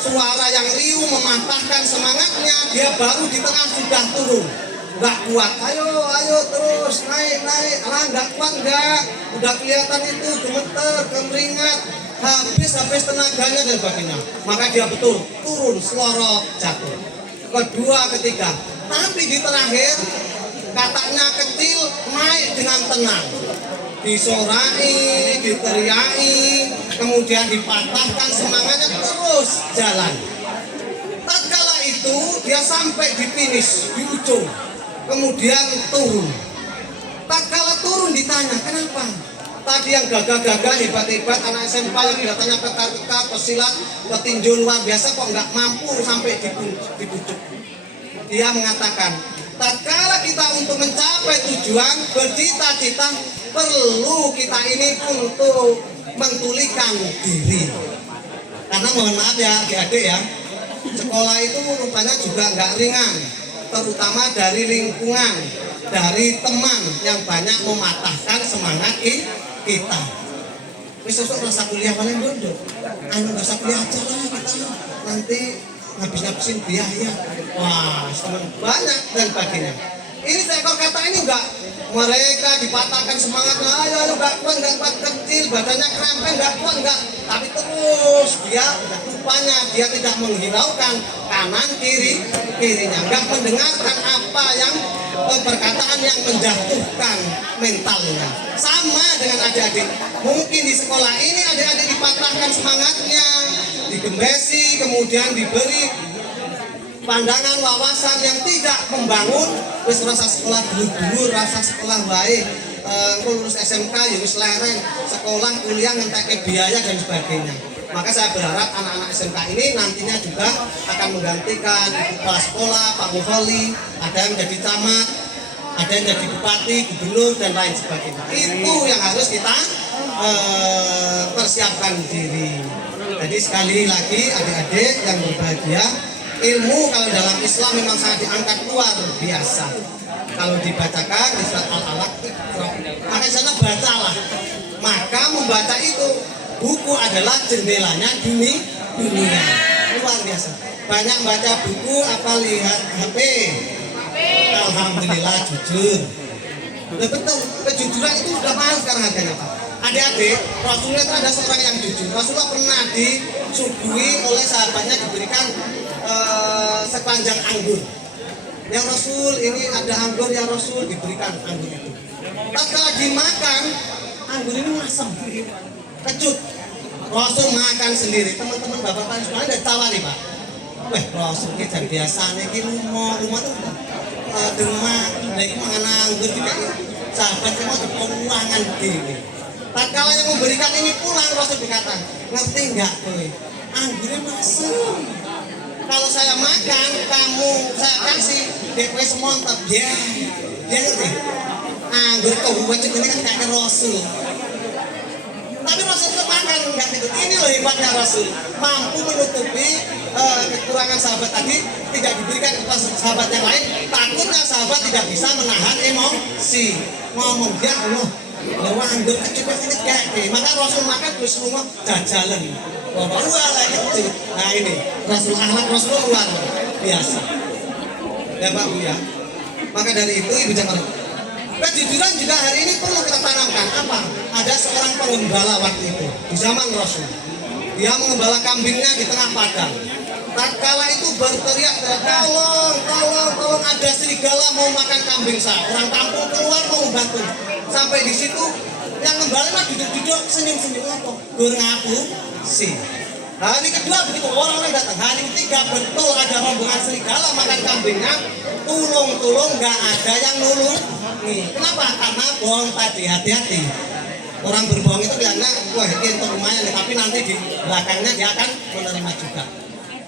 suara yang riuh mematahkan semangatnya. Dia baru di tengah sudah turun, nggak kuat. Ayo terus naik. Alah nggak kuat nggak, udah kelihatan itu gemeter, kemeringat, habis tenaganya dan sebagainya. Maka dia betul turun, selorok, jatuh. Kedua, ketiga, tapi di terakhir katanya kecil naik dengan tenang, disorai, diteriaki, kemudian dipatahkan semangatnya, terus jalan. Tatkala itu dia sampai di finish, di ujung, kemudian turun. Tatkala turun ditanya kenapa? Tadi yang gagah-gagah hebat-hebat anak SMP yang kelihatannya kekar-kekar, pesilat, petinju luar biasa kok nggak mampu sampai di pucuk. Dia mengatakan, tatkala kita untuk mencapai tujuan bercita-cita, perlu kita ini untuk mentulikan diri. Karena mohon maaf ya adik-adik ya, sekolah itu rupanya juga nggak ringan, terutama dari lingkungan, dari teman yang banyak mematahkan semangat kita. Besok rasa kuliah paling bodoh, rasa kuliah aja lah kita, nanti ngabisin biaya, wah banyak dan sebagainya. Ini seekor kata ini enggak, mereka dipatahkan semangatnya, ayo enggak kuat kecil, ibadahnya krempeng, nggak kuat, nggak. Tapi terus dia rupanya dia tidak menghiraukan kanan kirinya, nggak mendengarkan apa yang perkataan yang menjatuhkan mentalnya. Sama dengan adik-adik, mungkin di sekolah ini adik-adik dipatahkan semangatnya, digembesi, kemudian diberi pandangan wawasan yang tidak membangun. Wis rasa sekolah dulu rasa sekolah baik, lulus SMK ya wis lereng, sekolah kuliah ngentek biaya dan sebagainya. Maka saya berharap anak-anak SMK ini nantinya juga akan menggantikan kepala sekolah, Pak Muholi, ada yang jadi camat, ada yang jadi bupati, gubernur dan lain sebagainya. Itu yang harus kita persiapkan diri. Jadi sekali lagi adik-adik yang berbahagia, ilmu kalau dalam Islam memang sangat diangkat luar biasa. Kalau dibacakan di surat Al-Alaq, maka di sana bacalah. Maka membaca itu, buku adalah jendelanya dunia. Luar biasa. Banyak baca buku apa lihat HP. Alhamdulillah jujur. Betul, kejujuran itu sudah mahal sekarang harganya, Pak. Adik-adik, Rasulullah itu ada seorang yang jujur. Rasulullah pernah disuguhi oleh sahabatnya diberikan sekeranjang anggur. Ya Rasul, ini ada anggur ya Rasul, diberikan anggur itu. Tatkala dimakan, anggur ini masam, kecut. Rasul makan sendiri. Teman-teman bapak-bapak semuanya ada tawari, Pak. Wah, Rasul ini dan biasa nih, rumah tuh demak, lagi makan anggur juga. Sahabat semua di keuangan gini. Tatkala yang memberikan ini pulang, Rasul berkata, ngerti nggak kowe? Anggurnya masam. Kalau saya makan, saya kasih DP semontok, dia ngerti. Anggur kau ini kan kayak Rasul. Tapi Rasul tetap makan, nggak gitu. Ini loh hebatnya Rasul, mampu menutupi kekurangan sahabat tadi, tidak diberikan kepada sahabat yang lain. Takutnya sahabat tidak bisa menahan emosi. Ngomong dia Allah, lewat anggur kecukup ini kayak. Maka Rasul makan terus rumah jajalan. Bapak luar lagi itu. Nah ini Rasul akhlak Rasul luar biasa. Ya Pak Bu ya. Maka dari itu ibu jangan. Kejujuran juga hari ini perlu kita tanamkan. Apa? Ada seorang penggembala waktu itu di zaman Rasul. Dia mengembala kambingnya di tengah padang. Tatkala itu berteriak, tolong ada serigala mau makan kambing saya. Orang kampung keluar mau membantu. Sampai di situ yang ngembala mah duduk-duduk senyum-senyum apa? Gur ngaku sih. Hari kedua begitu orang-orang datang. Hari ketiga betul ada rombongan serigala makan kambingnya. Tulung nggak ada yang nulung. Nih, kenapa? Karena bohong tadi, hati-hati. Orang berbohong itu karena wah ini untuk lumayan, tapi nanti di belakangnya dia akan menerima juga.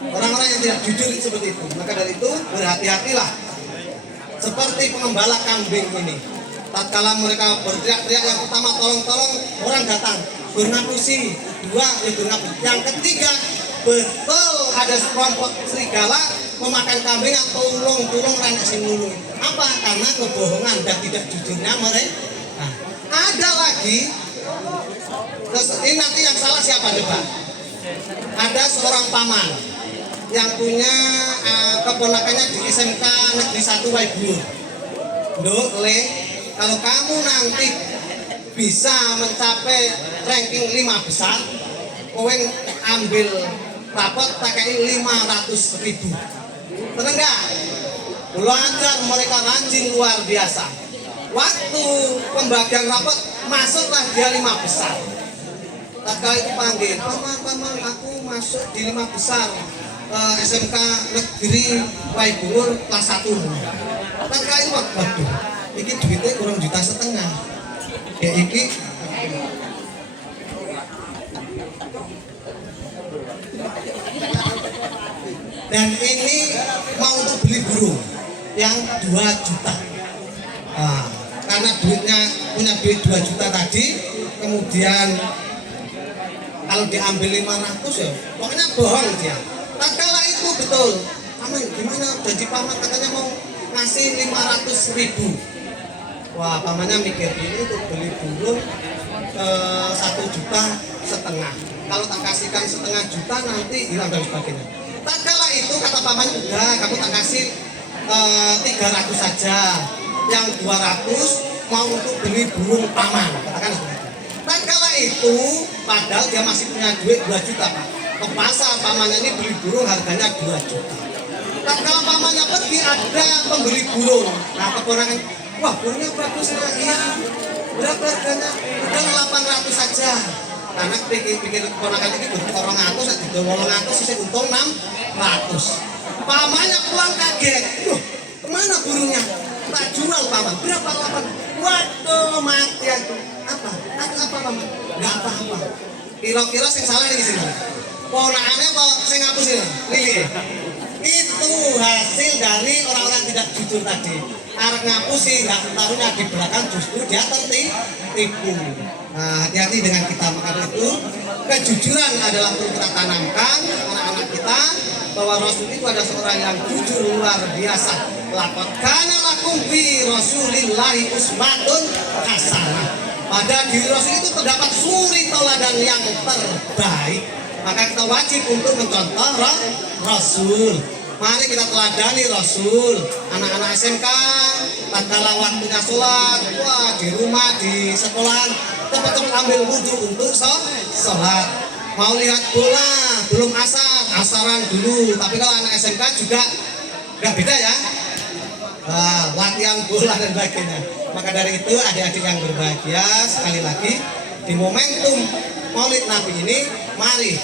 Orang-orang yang tidak jujur seperti itu. Maka dari itu berhati-hatilah. Seperti pengembala kambing ini. Tatkala mereka berteriak-teriak, yang pertama tolong orang datang bernapusi, kedua bernapusi, yang ketiga betul ada sekelompok serigala memakan kambing atau tulung rakyat sing nulung. Apa? Karena kebohongan dan tidak jujurnya mereka. Nah, ada lagi. Terus ini nanti yang salah siapa coba? Ada seorang paman yang punya keponakannya di SMK Negeri 1 Waibulu. Kalau kamu nanti bisa mencapai ranking 5 besar, kowe ambil rapot pakai 500.000. Benar nggak? Belajar mereka rajin luar biasa. Waktu pembagian rapot masuklah dia 5 besar. Tatkala itu panggil, paman, aku masuk di 5 besar SMK Negeri Waibulu kelas 1. Tatkala itu waduh, ini duitnya kurang 1,5 juta. Kayak ini dan ini mau untuk beli burung yang 2 juta. Nah, karena punya duit 2 juta tadi, kemudian kalau diambil 500 ya, pokoknya bohong dia. Tatkala itu betul, paman gimana janji paman katanya mau ngasih 500.000. Wah, pamannya mikir ini untuk beli burung 1,5 juta. Kalau tak kasihkan 0,5 juta nanti hilang dan sebagainya. Tatkala itu kata pamannya udah, kamu tak kasih 300 saja. Yang 200 mau untuk beli burung paman, katakan seperti itu. Tatkala itu padahal dia masih punya duit 2 juta Pak. Ke pasar pamannya ini beli burung harganya 2 juta. Nah, kalau pamannya pergi ada pembeli burung. Nah keponakan, wah burungnya bagus nah, iya. Berapa harganya? Udah 800 saja. Karena pikir keponakan ini orang ngatus, di orang ngatus sih untung 600. Pamannya pulang kaget, loh kemana burungnya? Tak jual paman, berapa 8? Waduh mati aku. Apa? Apa paman? Gak apa-apa. Kira-kira yang salah di sini. Ponakannya apa? Saya ngapusin. Lili. Itu hasil dari orang-orang tidak jujur tadi. Arek ngapusi, nggak taruhnya di belakang justru dia tertipu. Nah, hati-hati dengan kita makan itu. Kejujuran adalah perlu kita tanamkan anak-anak kita bahwa Rasul itu ada seorang yang jujur luar biasa. Laqad kana lakum fi Rasulillahi uswatun hasanah. Pada diri Rasul itu terdapat suri teladan yang terbaik. Maka kita wajib untuk mencontoh Rasul. Mari kita teladani Rasul. Anak-anak SMK, tatkala waktunya sholat, wah di rumah, di sekolah, cepat-cepat ambil wudhu untuk sholat. Mau lihat bola, belum asaran dulu. Tapi kalau anak SMK juga nggak beda ya. Latihan bola dan sebagainya. Maka dari itu adik-adik yang berbahagia, sekali lagi di momentum Maulid Nabi ini, mari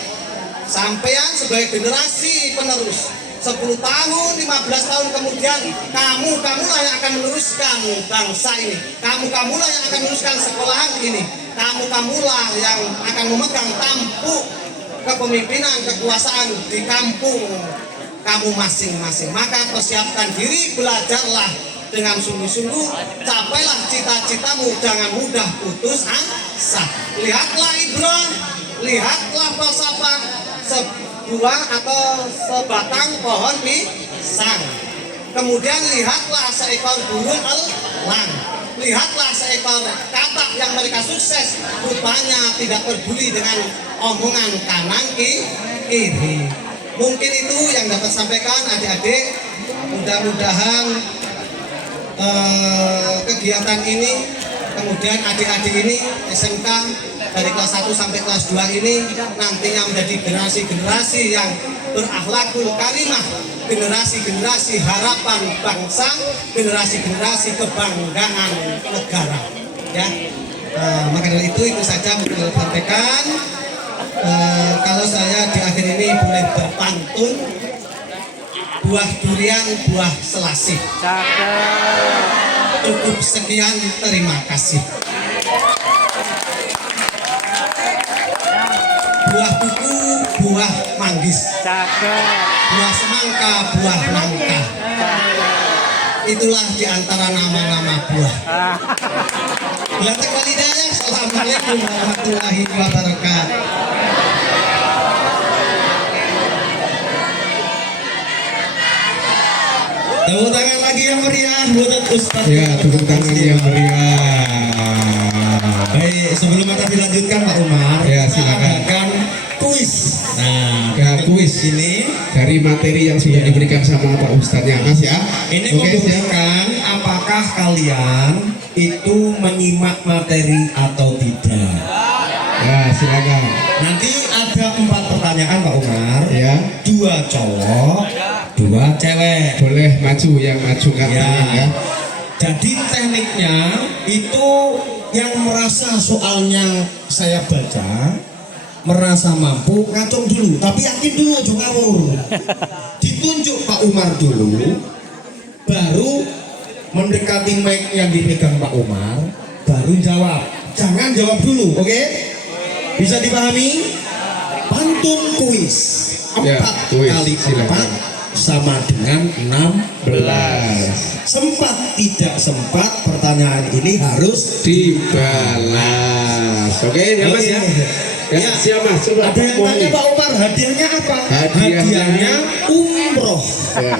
sampean sebagai generasi penerus 10 tahun, 15 tahun kemudian kamulah yang akan meneruskan bangsa ini, kamulah yang akan meneruskan sekolahan ini, kamulah yang akan memegang tampuk kepemimpinan, kekuasaan di kampung kamu masing-masing. Maka persiapkan diri, belajarlah dengan sungguh-sungguh, capailah cita-citamu, jangan mudah putus asa. Lihatlah ibrah, lihatlah falsafah sebuah atau sebatang pohon pisang. Kemudian lihatlah seekor burung elang. Lihatlah seekor katak yang mereka sukses, rupanya tidak peduli dengan omongan kanan kiri. Mungkin itu yang dapat sampaikan adik-adik. Mudah-mudahan kegiatan ini, kemudian adik-adik ini SMK dari kelas 1 sampai kelas 2 ini nantinya menjadi generasi-generasi yang berakhlakul karimah, generasi-generasi harapan bangsa, generasi-generasi kebanggaan negara. Ya, maka dari itu saja yang saya sampaikan. Kalau saya di akhir ini boleh berpantun, buah durian, buah selasih. Cukup sekian, terima kasih. Buah buku, buah manggis. Buah semangka, buah nangka. Itulah di antara nama-nama buah. Assalamualaikum warahmatullahi wabarakatuh. Tepuk tangan lagi yang meriah buat Ustaz. Ya, tepuk tangan yang meriah. Baik, sebelum kita dilanjutkan Pak Umar, Ya, kita silakan. adakan kuis. Nah, Ya, kuis ini dari materi yang sudah diberikan sama Pak Ustadz ya Mas ya. ini Oke, siap. membuktikan apakah kalian itu menyimak materi atau tidak. Ya, silakan. Nanti ada 4 pertanyaan Pak Umar. Ya, 2 cowok, 2 cewek. boleh maju yang maju katanya ya. Jadi tekniknya itu yang merasa soalnya saya baca, merasa mampu ngacung dulu, tapi yakin dulu aja ngawur. Ditunjuk Pak Umar dulu, baru mendekati mic yang dipegang Pak Umar, baru jawab. Jangan jawab dulu, oke? Bisa dipahami? Pantun kuis 4 Ya, kuis, kali silakan. 4 sama dengan 16. 11 Sempat tidak sempat, pertanyaan ini harus dibalas. Oke ya Mas ya. Ya, siap Mas. Coba ada yang Mohon tanya nih. Pak Umar, hadiahnya apa? Hadiahnya umroh. Ya,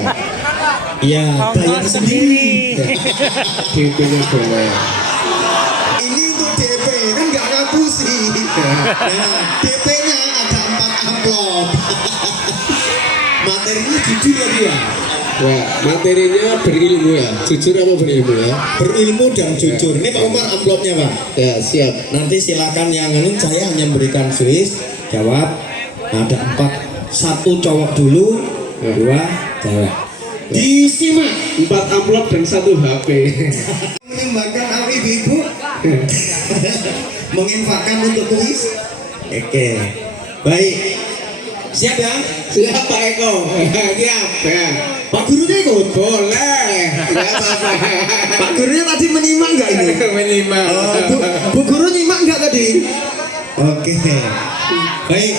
Ya, bayar sendiri. pintunya boleh. Ini untuk DP, kan nggak ngapusi. Nah, DP-nya ada 4 amplop. Materinya jujur ya dia. Ya, materinya berilmu ya, jujur apa berilmu ya? Berilmu dan jujur. Ini Pak Umar amplopnya Pak. Ya, siap. Nanti silakan yang ini saya hanya memberikan Swiss jawab. Ada 4, 1 cowok dulu, 2 cewek. Disimak 4 amplop dan 1 HP. menyumbangkan api ibu menginfakkan untuk kuis. Oke, baik, siap ya. Siap Pak Eko. Siap ya. Pak gurunya ikut. Boleh. Enggak apa-apa. Pak gurunya tadi menyimak nggak ini? Minimal. Bu guru nyimak nggak tadi? Oke, baik.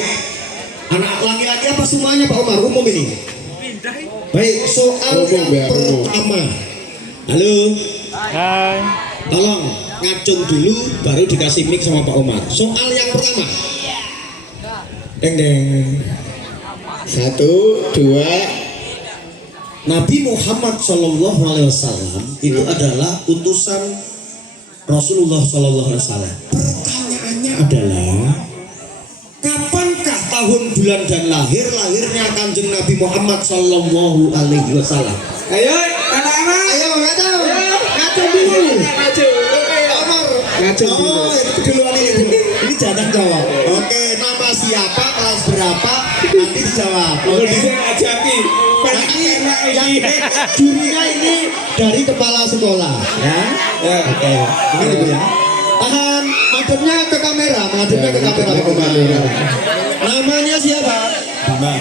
Anak laki-laki apa semuanya Pak Umar? Umum ini. Baik, soal Umum, yang ya, umum. pertama. Halo. Hai. Tolong ngacung dulu baru dikasih mic sama Pak Umar. Soal yang pertama. Deng deng. 1, 2. Nabi Muhammad Shallallahu Alaihi Wasallam itu adalah utusan Rasulullah Shallallahu Alaihi Wasallam. Pertanyaannya adalah kapankah tahun bulan dan lahirnya kanjeng Nabi Muhammad Shallallahu Alaihi Wasallam? Ayo, anak-anak. Ayo ngacung, ngacung dulu. Omar. Ngacung dulu. Oh, itu duluan ini dulu. Ini jangan jawab. Oke, nama siapa, kelas berapa, nanti dijawab. Kalau Oke. bisa ngajaki. Nanti yang jurinya ini dari kepala sekolah, ya. Ya. Oke, ini dulu ya. Tahan, madepnya ke kamera, madepnya ke kamera. Ke kamera. Namanya siapa? Bima.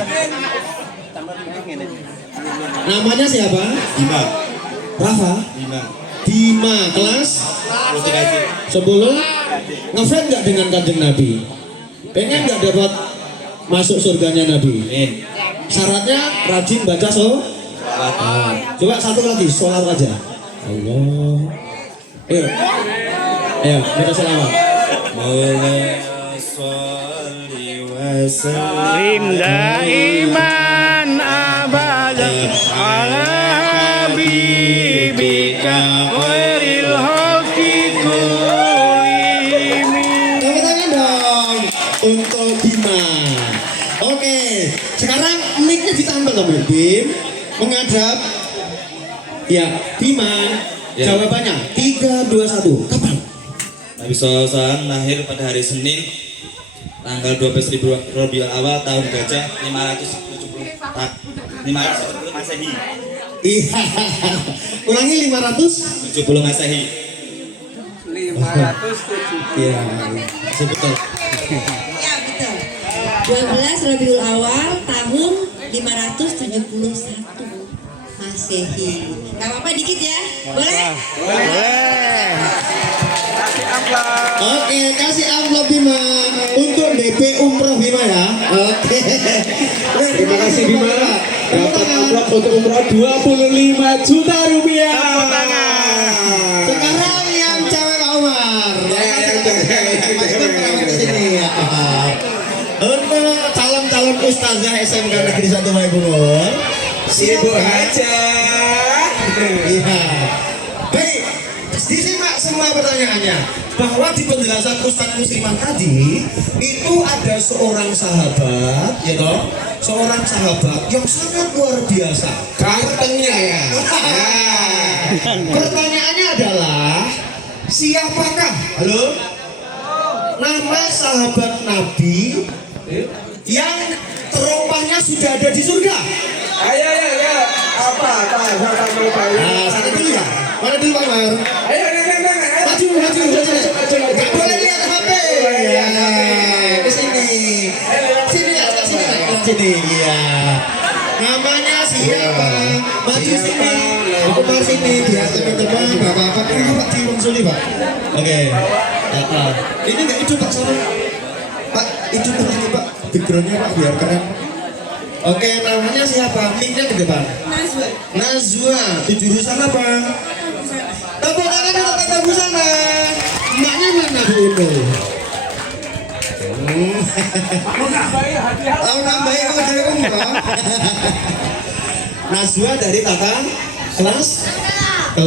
Namanya siapa? Bima. Rafa? Bima. Bima, kelas 10. Ngefans nggak dengan kanjeng Nabi? Pengen nggak dapat masuk surganya Nabi? Syaratnya rajin baca coba satu lagi, sholat aja. Allah. Ayo. Ayo, kita sholawat. Salim daiman abadan ala habibika khairil khalqi kullihim. Tepuk tangan dong untuk Bima. Oke, sekarang mic-nya ditampil dong Bim. Menghadap. Ya, Bima. Ya. Jawabannya 3, 2, 1. Kapan? Nabi SAW lahir pada hari Senin tanggal 12 Rabiul Awal tahun gajah 570 Masehi. Iya. Ulangi 500. 70 Masehi. Iya, betul. Ya betul. 12 Rabiul Awal tahun 571 Masehi. Gak apa-apa dikit ya, boleh? Boleh. Oke, kasih amplop Bima untuk DP Umroh Bima ya. Oke. Terima kasih Bima. Dapat amplop untuk umroh 25 juta rupiah. Sekarang yang cewek Pak Umar. yang cewek. Di sini ya. Untuk calon-calon ustazah SMK Negeri 1 Maipunur. Sibuk aja. Iya. Baik, disimak semua pertanyaannya. Bahwa di penjelasan Ustaz Musliman tadi itu ada seorang sahabat, ya toh, seorang sahabat yang sangat luar biasa. Gantengnya ya. Pertanyaannya adalah siapakah, halo, nama sahabat Nabi yang teropahnya sudah ada di surga? Ayo. Apa? Nah, sana dulu ya. Mana dulu Pak Mar? Ayo. Maju. Gak boleh lihat HP. Ya, ke sini. Sini lah, ke sini. Sini, iya. Namanya siapa? Maju sini. Aku Mar sini. Biar teman-teman, bapak-bapak. Ini Pak Diwungsuli Pak. Oke. Ini nggak hidup Pak sama. Pak, hidup lagi Pak. Backgroundnya Pak biar keren. Oke, namanya siapa? Mic-nya ke depan. Nazwa. Di jurusan apa? Tepuk tangan untuk Tata Busana. Mbaknya mana Bu Undul? Mau nambahin kok dari umroh. Nazwa dari Tata kelas 10.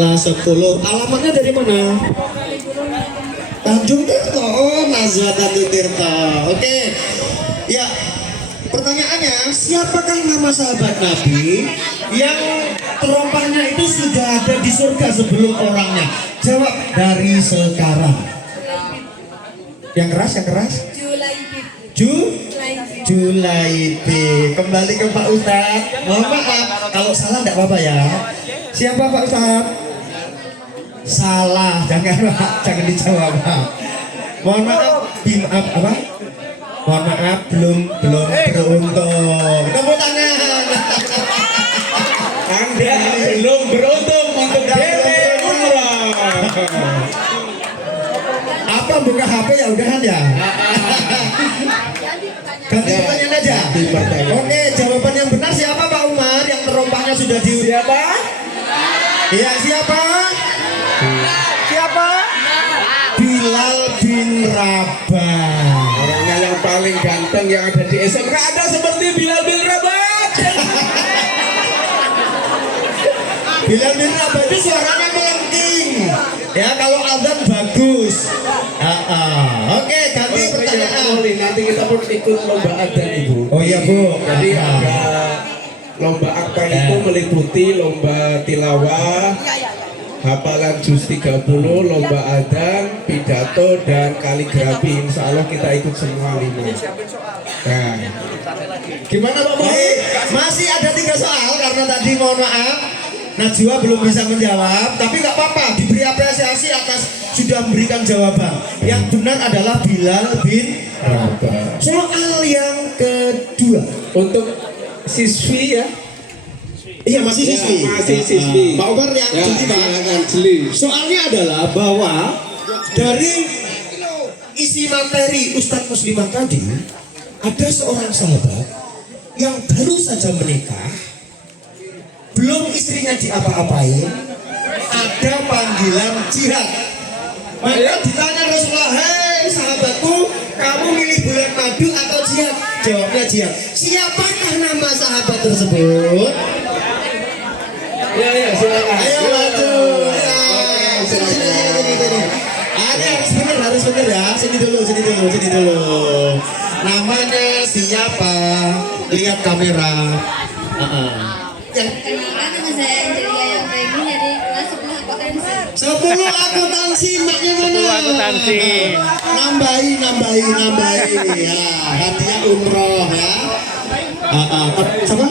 Alamatnya dari mana? Tanjung Tirto. Oh, Nazwa Tanjung Tirto. Oke. Ya. Pertanyaannya, siapakah nama sahabat Nabi yang terompahnya itu sudah ada di surga sebelum orangnya? Jawab dari sekarang. Yang keras, yang keras. Julaibi. Kembali ke Pak Ustadz. Mohon maaf kalau salah tidak apa-apa ya. Siapa Pak Ustadz? Salah, jangan Pak, jangan dijawab Pak. Mohon maaf, apa? Mohon maaf, belum beruntung. Tepuk tangan. Anda belum beruntung untuk DP umroh. Apa buka HP ya udahan ya? Ganti pertanyaan aja. Oke, jawaban yang benar siapa Pak Umar? Yang terompahnya sudah di siapa? Iya siapa? Siapa? Bilal bin Rabah. Orangnya yang paling ganteng yang ada di SMK ada seperti Bilal bin Rabah. Bilal bin Rabah itu suaranya melengking. Ya kalau azan bagus. Oke, ganti pertanyaan. Nanti kita pun ikut lomba adzan Ibu. Oh iya Bu. Jadi ada lomba akbar itu meliputi lomba tilawah, hafalan juz 30, lomba adzan, pidato dan kaligrafi. Insya Allah kita ikut semua 5. Nah, Gimana Pak Boy? Masih ada 3 soal karena tadi mohon maaf Najwa belum bisa menjawab, tapi nggak apa-apa, diberi apresiasi atas sudah memberikan jawaban. Yang benar adalah Bilal bin Rabah. Soal yang kedua untuk siswi ya. Iya masih Ya, siswi. masih siswi. Pak Umar yang Ya, jeli Pak. silakan, jeli. Soalnya adalah bahwa dari isi materi Ustadz Muslimat tadi ada seorang sahabat yang baru saja menikah, belum istrinya diapa-apain, ada panggilan jihad. Maka ditanya Rasulullah, hei sahabatku, kamu milih bulan madu atau jihad? Jawabnya jihad. Siapakah nama sahabat tersebut? Ya silakan. Ayo maju. Ya, sini. Ada harus bener ya. Sini dulu. Namanya siapa? Lihat kamera. Yang Kenalkan nama saya Angelia yang Regi dari kelas 10 akuntansi. 10 akuntansi, maknya mana? 10 akuntansi. Nambahi. Ya, hadiah umroh ya. Siapa?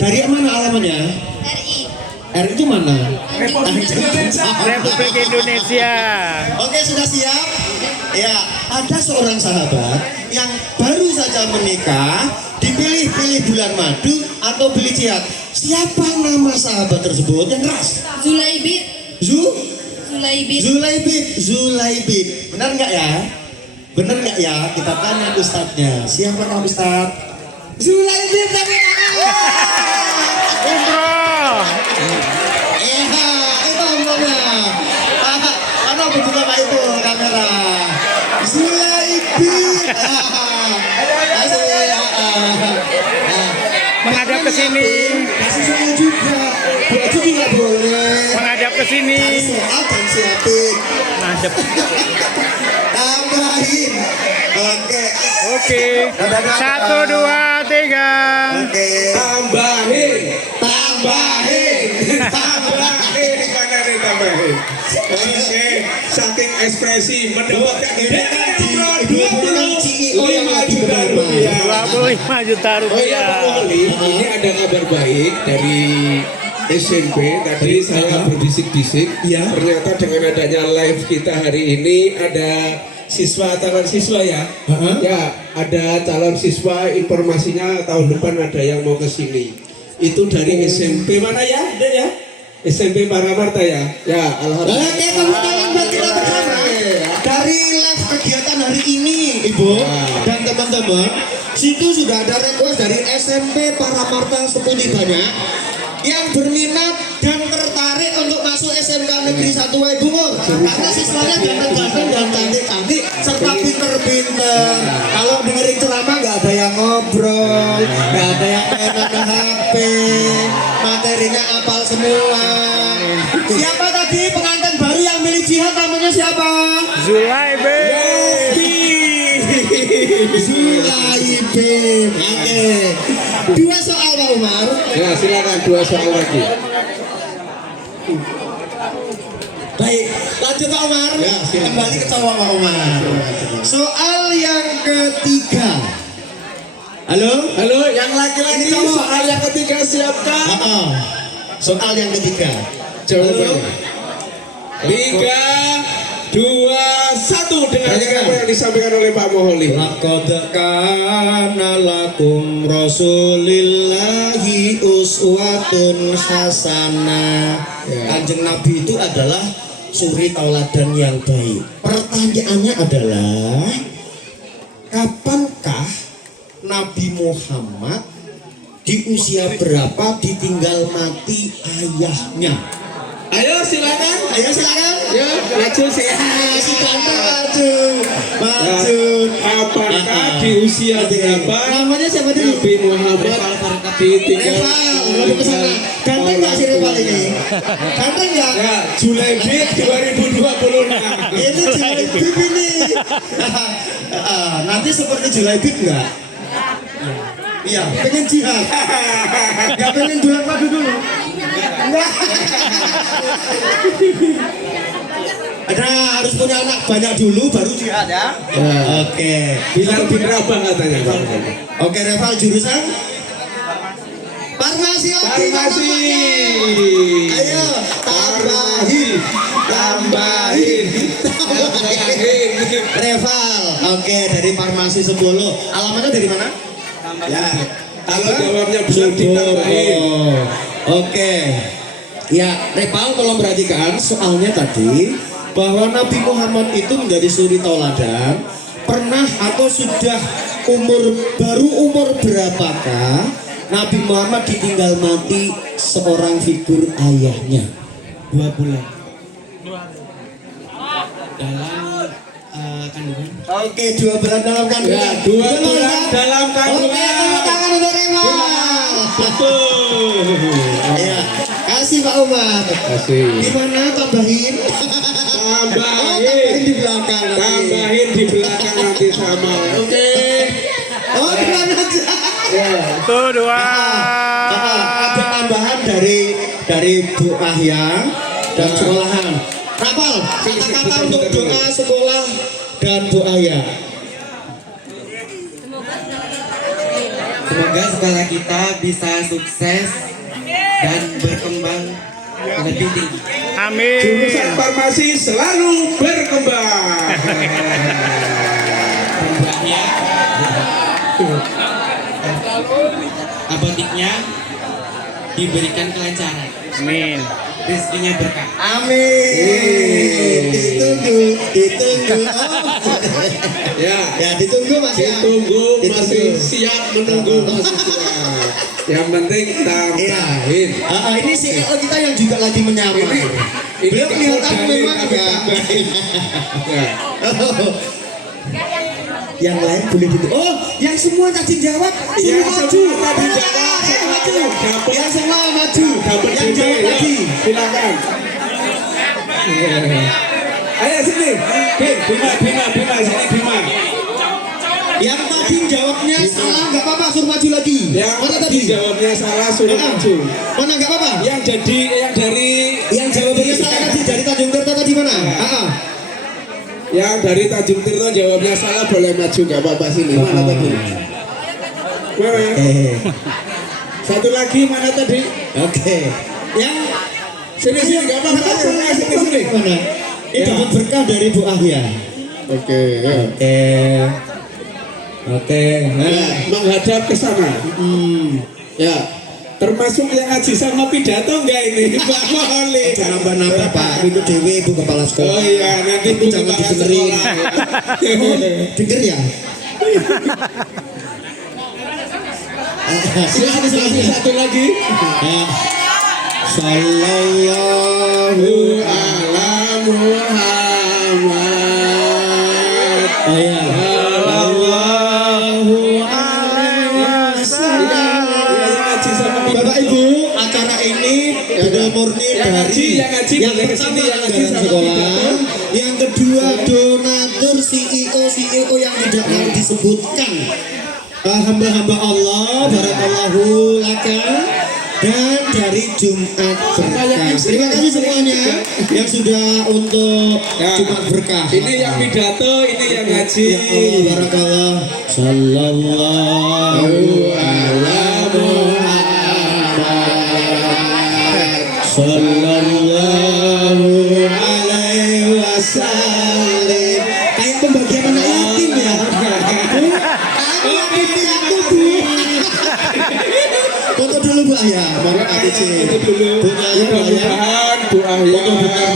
Dari mana alamannya? RI. R itu mana? Republik Indonesia. Oke, sudah siap? Ya, ada seorang sahabat yang baru saja menikah, dipilih bulan madu atau pilih jihad. Siapa nama sahabat tersebut yang keras? Zulaibid. Zulaibid. Benar nggak ya? Benar nggak ya? Kita tanya ustadznya. Siapa nama ustadz? Zulaibid. Umroh. Iya, itu umrohnya. Mana buka Pak itu kamera? Zulaibid. Menghadap ke sini. Kasih saya juga. Baju juga boleh. Menghadap ke sini. Cari soal dan siapin. Menghadap. Tambahin. Oke. Oke. 1, 2, 3. Oke. Tambahin. Mana nih tambahin? Oke, saking ekspresi mendapatkan DP umroh 25 juta rupiah. 25 juta Oh iya Pak rupiah. Wali, ini ada kabar baik dari SMP. Tadi saya berbisik-bisik. Iya. Ternyata dengan adanya live kita hari ini ada calon siswa ya. Ya, ada calon siswa, informasinya tahun depan ada yang mau ke sini. Itu dari SMP mana ya? Ada ya? SMP Paramarta ya. Ya, alhamdulillah. Oke, tepuk tangan buat kita bersama. Dari live kegiatan hari ini, Ibu dan teman-teman, situ sudah ada request dari SMP Paramarta Sepudi banyak yang berminat dan tertarik untuk masuk SMK Negeri 1 Waibungur karena siswanya ganteng-ganteng dan cantik-cantik serta pinter-pinter. Kalau dengerin ceramah nggak ada yang ngobrol, nggak ada yang main HP, materinya apal semua. Siapa tadi pengantin baru yang milih jihad, namanya siapa? Zulaibid. Zulaibib. Oke. Dua soal Pak Umar. Ya, silakan 2 soal lagi. Baik, lanjut Pak Umar. Ya, silakan. Kembali ke cowok Pak Umar. Soal yang ketiga. Halo? Halo, yang laki-laki soal yang ketiga siapkan. Soal yang ketiga. Jawabannya. 3, 2, 1 dengan apa yang disampaikan oleh Pak Moholi. Laqad kana lakum rasulillahi uswatun hasanah. Kanjeng Nabi itu adalah suri tauladan yang baik. Pertanyaannya adalah, kapankah Nabi Muhammad di usia berapa ditinggal mati ayahnya? Ayo silakan. Ya, maju sih. Si ganteng maju. Apakah di usia berapa Namanya siapa dulu? Nabi Muhammad ditinggal? Reval, lalu ke sana. Ganteng nggak si Reval ini? Ganteng nggak? Ya, Julaibib 2026. Itu Julaibib ini. Nanti seperti Julaibib nggak? Iya, pengen jihad. Nggak pengen jual padu dulu. Nggak. Ada harus punya anak banyak dulu baru jihad ya. Oke. Bilal bin Rabah katanya. Oke, Reval jurusan farmasi. Farmasi. Ayo, tambahin. Reval. Oke, dari farmasi Sebolo. Alamatnya dari mana? Ya. Kalau jawabnya belum ditambahin. Oke. Ya, Reval tolong perhatikan soalnya tadi bahwa Nabi Muhammad itu menjadi suri tauladan. Pernah atau sudah baru umur berapakah Nabi Muhammad ditinggal mati seorang figur ayahnya? 2 bulan dalam kandungan. Oke, 2 bulan dalam kandungan. Ya, 2 bulan dalam kandungan. Oke, tepuk tangan untuk Reval. Betul. Ya, kasih Pak Umar. Kasih. Gimana tambahin? Tambahin di belakang. Tambahin di belakang nanti sama. Oke. Oh, di mana aja? Ya. 1, 2. Ada tambahan dari Bu Ahya dan sekolahan. Rapal, kata-kata untuk doa sekolah dan Bu Ahya. Semoga sekolah kita bisa sukses dan berkembang lebih tinggi. Amin. Jurusan farmasi selalu berkembang. Buahnya, apotiknya diberikan kelancaran. Amin. Rezekinya berkah. Amin. Ditunggu. Ya. Ya, ditunggu Mas ya. Ditunggu, masih siap menunggu, masih siap. Yang penting tambahin. Ini CEO kita yang juga lagi menyamar. Ini Beliau kelihatan memang tapi ya. tambahin. Ya. Yang lain boleh ditunggu. Oh, yang semua tadi jawab. Yang Suruh maju. semua tadi jawab. Maju. Dapat. Yang semua maju. Dapat Yang DP, jawab ya. tadi. Silakan. Ayo sini. Bima, sini Bima. Yang tadi jawabnya salah nggak apa-apa, suruh maju lagi. Yang Mana tadi tadi? jawabnya salah suruh maju. Mana nggak apa-apa? Yang dari Yang jawabannya salah tadi dari Tanjung Tirta tadi mana? Yang dari Tanjung Tirta jawabnya salah boleh maju nggak apa-apa sini. Mana tadi? Mana? Satu lagi mana tadi? Oke. Yang Sini nggak apa-apa. Sini. mana? Ini Ya. dapat berkah dari Bu Ahya. Oke. Ya. Oke. Nah, menghadap ke sana. Ya. Termasuk yang ngaji sama pidato enggak ini Pak Moholi? Jangan nambah-nambah Pak. Itu Dewi Ibu Kepala Sekolah. Oh iya, nanti Itu jangan kepala didengerin. sekolah. Denger ya? Sini. Satu lagi. Sallallahu ala Muhammad. Iya. Sallallahu alaihi wasallam. Bapak Ibu, acara ini benar murni yang dari ngaji yang boleh pertama kesini, yang ngaji anggaran sama sekolah, pidato. Yang kedua donatur CEO yang tidak mau disebutkan. Hamba-hamba Allah, barakallahu laka. Dan dari Jumat Berkah. Terima kasih semuanya yang sudah untuk Jumat Berkah. Ini yang pidato, ini yang ngaji. Ya Allah, barakallah. Sallallahu ala Muhammad. Sallallahu alaihi wasallam. Kayak pembagian anak yatim ya. Foto dulu Bu Ayah, baru ATC. Bu Ayah, Mudah-mudahan Bu Ayah,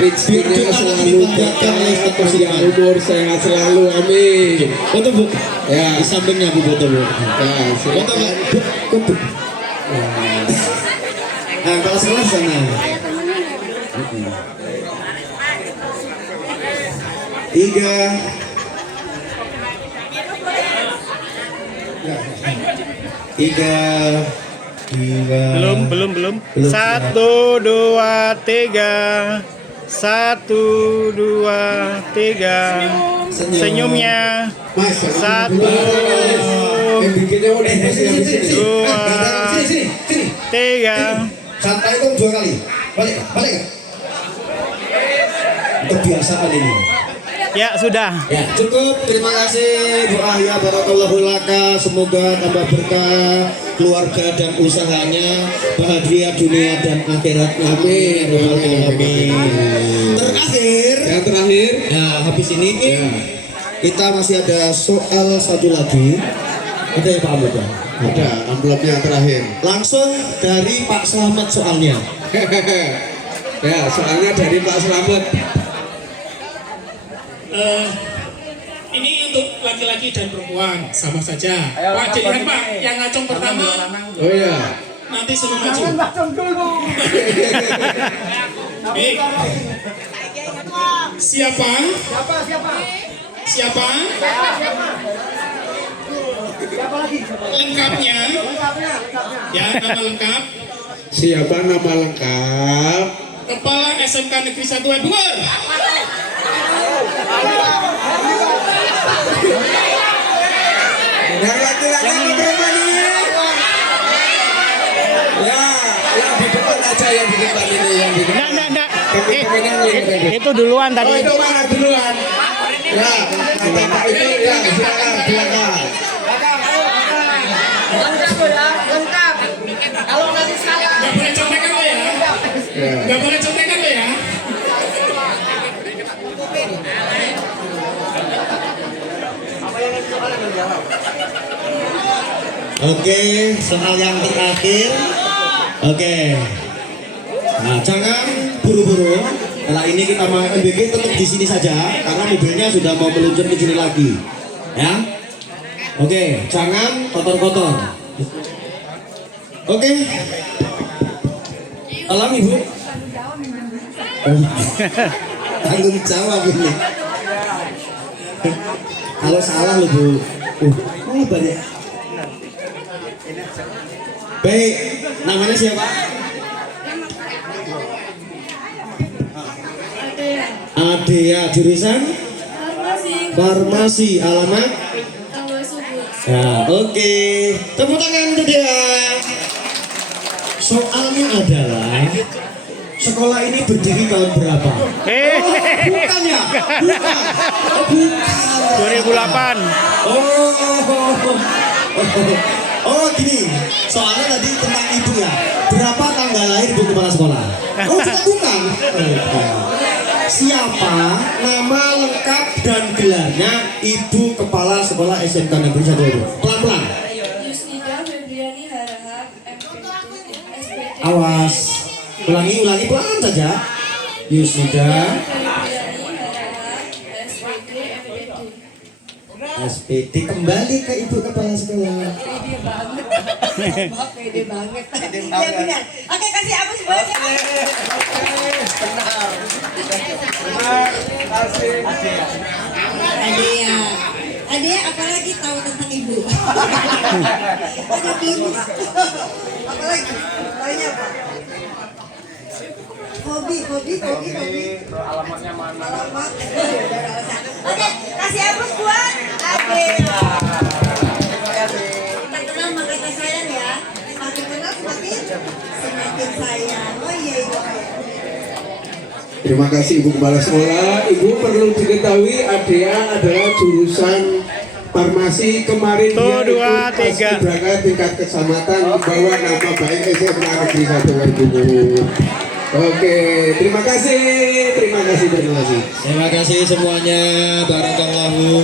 rezekinya selalu berkah, panjang umur, sehat selalu, amin. Foto Bu, Ya, di sampingnya Bu, foto Bu. ya, Foto silakan. Bu. Nah, kalau sebelah sana. Tiga. Tiga. Belum. 1, 2, 3. 1, 2, 3. Senyumnya. 1, Bikinnya udah masih 2, Sini. 3. Santai itu 2 kali. Balik. Kebiasaan ini. Ya sudah. Ya, cukup. Terima kasih Bu Ahya, barakallahu laka. Semoga tambah berkah keluarga dan usahanya, bahagia dunia dan akhirat. Amin. Amin. yang terakhir. Nah, habis ini kita masih ada soal satu lagi. Ada ya Pak Ahmad? Ada amplopnya yang terakhir. Langsung dari Pak Selamat soalnya. Ya, soalnya dari Pak Selamat. Ini untuk laki-laki dan perempuan sama saja. Pak jadikan Pak yang ngacung pertama. Oh ya. Nanti suruh maju. Baik. Siapa? Lengkapnya. Ya, nama lengkap. Siapa nama lengkap? Kepala SMK Negeri 1 Bogor. Yang laki-laki di depan ini. Ya, yang di depan aja, yang di depan ini, yang di depan. Enggak. Teman-teman Itu duluan Oh, tadi. itu mana duluan? Ya, Bapak itu ya, silakan belakang. Gak boleh contekan lo ya. Gak boleh contekan lo ya. Oke, soal yang terakhir. Oke. Nah, jangan buru-buru. Setelah ini kita mau MBG tetap di sini saja karena mobilnya sudah mau meluncur ke sini lagi. Ya. Oke, jangan kotor-kotor. Oke. Alam Ibu. Tanggung jawab ini. Kalau salah loh Bu. Oh, banyak. Baik, namanya siapa? Adea, jurusan? Farmasi, alamat? Ya, oke. Tepuk tangan untuk dia. Soalnya adalah sekolah ini berdiri tahun berapa? Bukan ya? Bukan. Oh, bukan. 2008. Oh gini, soalnya tadi tentang ibu ya. Berapa tanggal lahir ibu kepala sekolah? Oh bukan. Siapa nama lengkap dan gelarnya ibu kepala sekolah SMK Negeri 1 itu? Pelan-pelan. Yusnida Febriani Harahap, SPD. Awas. Ulangi pelan saja. Yusnida. SPD kembali ke ibu kepala sekolah. Pede banget. Ya benar. Oke, kasih apa semuanya? Adea apalagi tahu tentang ibu? Ada bonus. Apalagi? Lainnya apa? Alamatnya mana? Alamat. Oke, kasih aplaus buat Ade. Terima kasih. Kita kenal makin sayang ya. Semakin kenal semakin sayang. Oh iya. Terima kasih Ibu Kepala Sekolah. Ibu perlu diketahui Adea adalah jurusan farmasi. Kemarin dia Tuh, 2, ikut 3. paskibraka tingkat kecamatan membawa nama baik SMA Negeri 1 Ibu. Oke, terima kasih. Terima kasih semuanya. Barakallahu.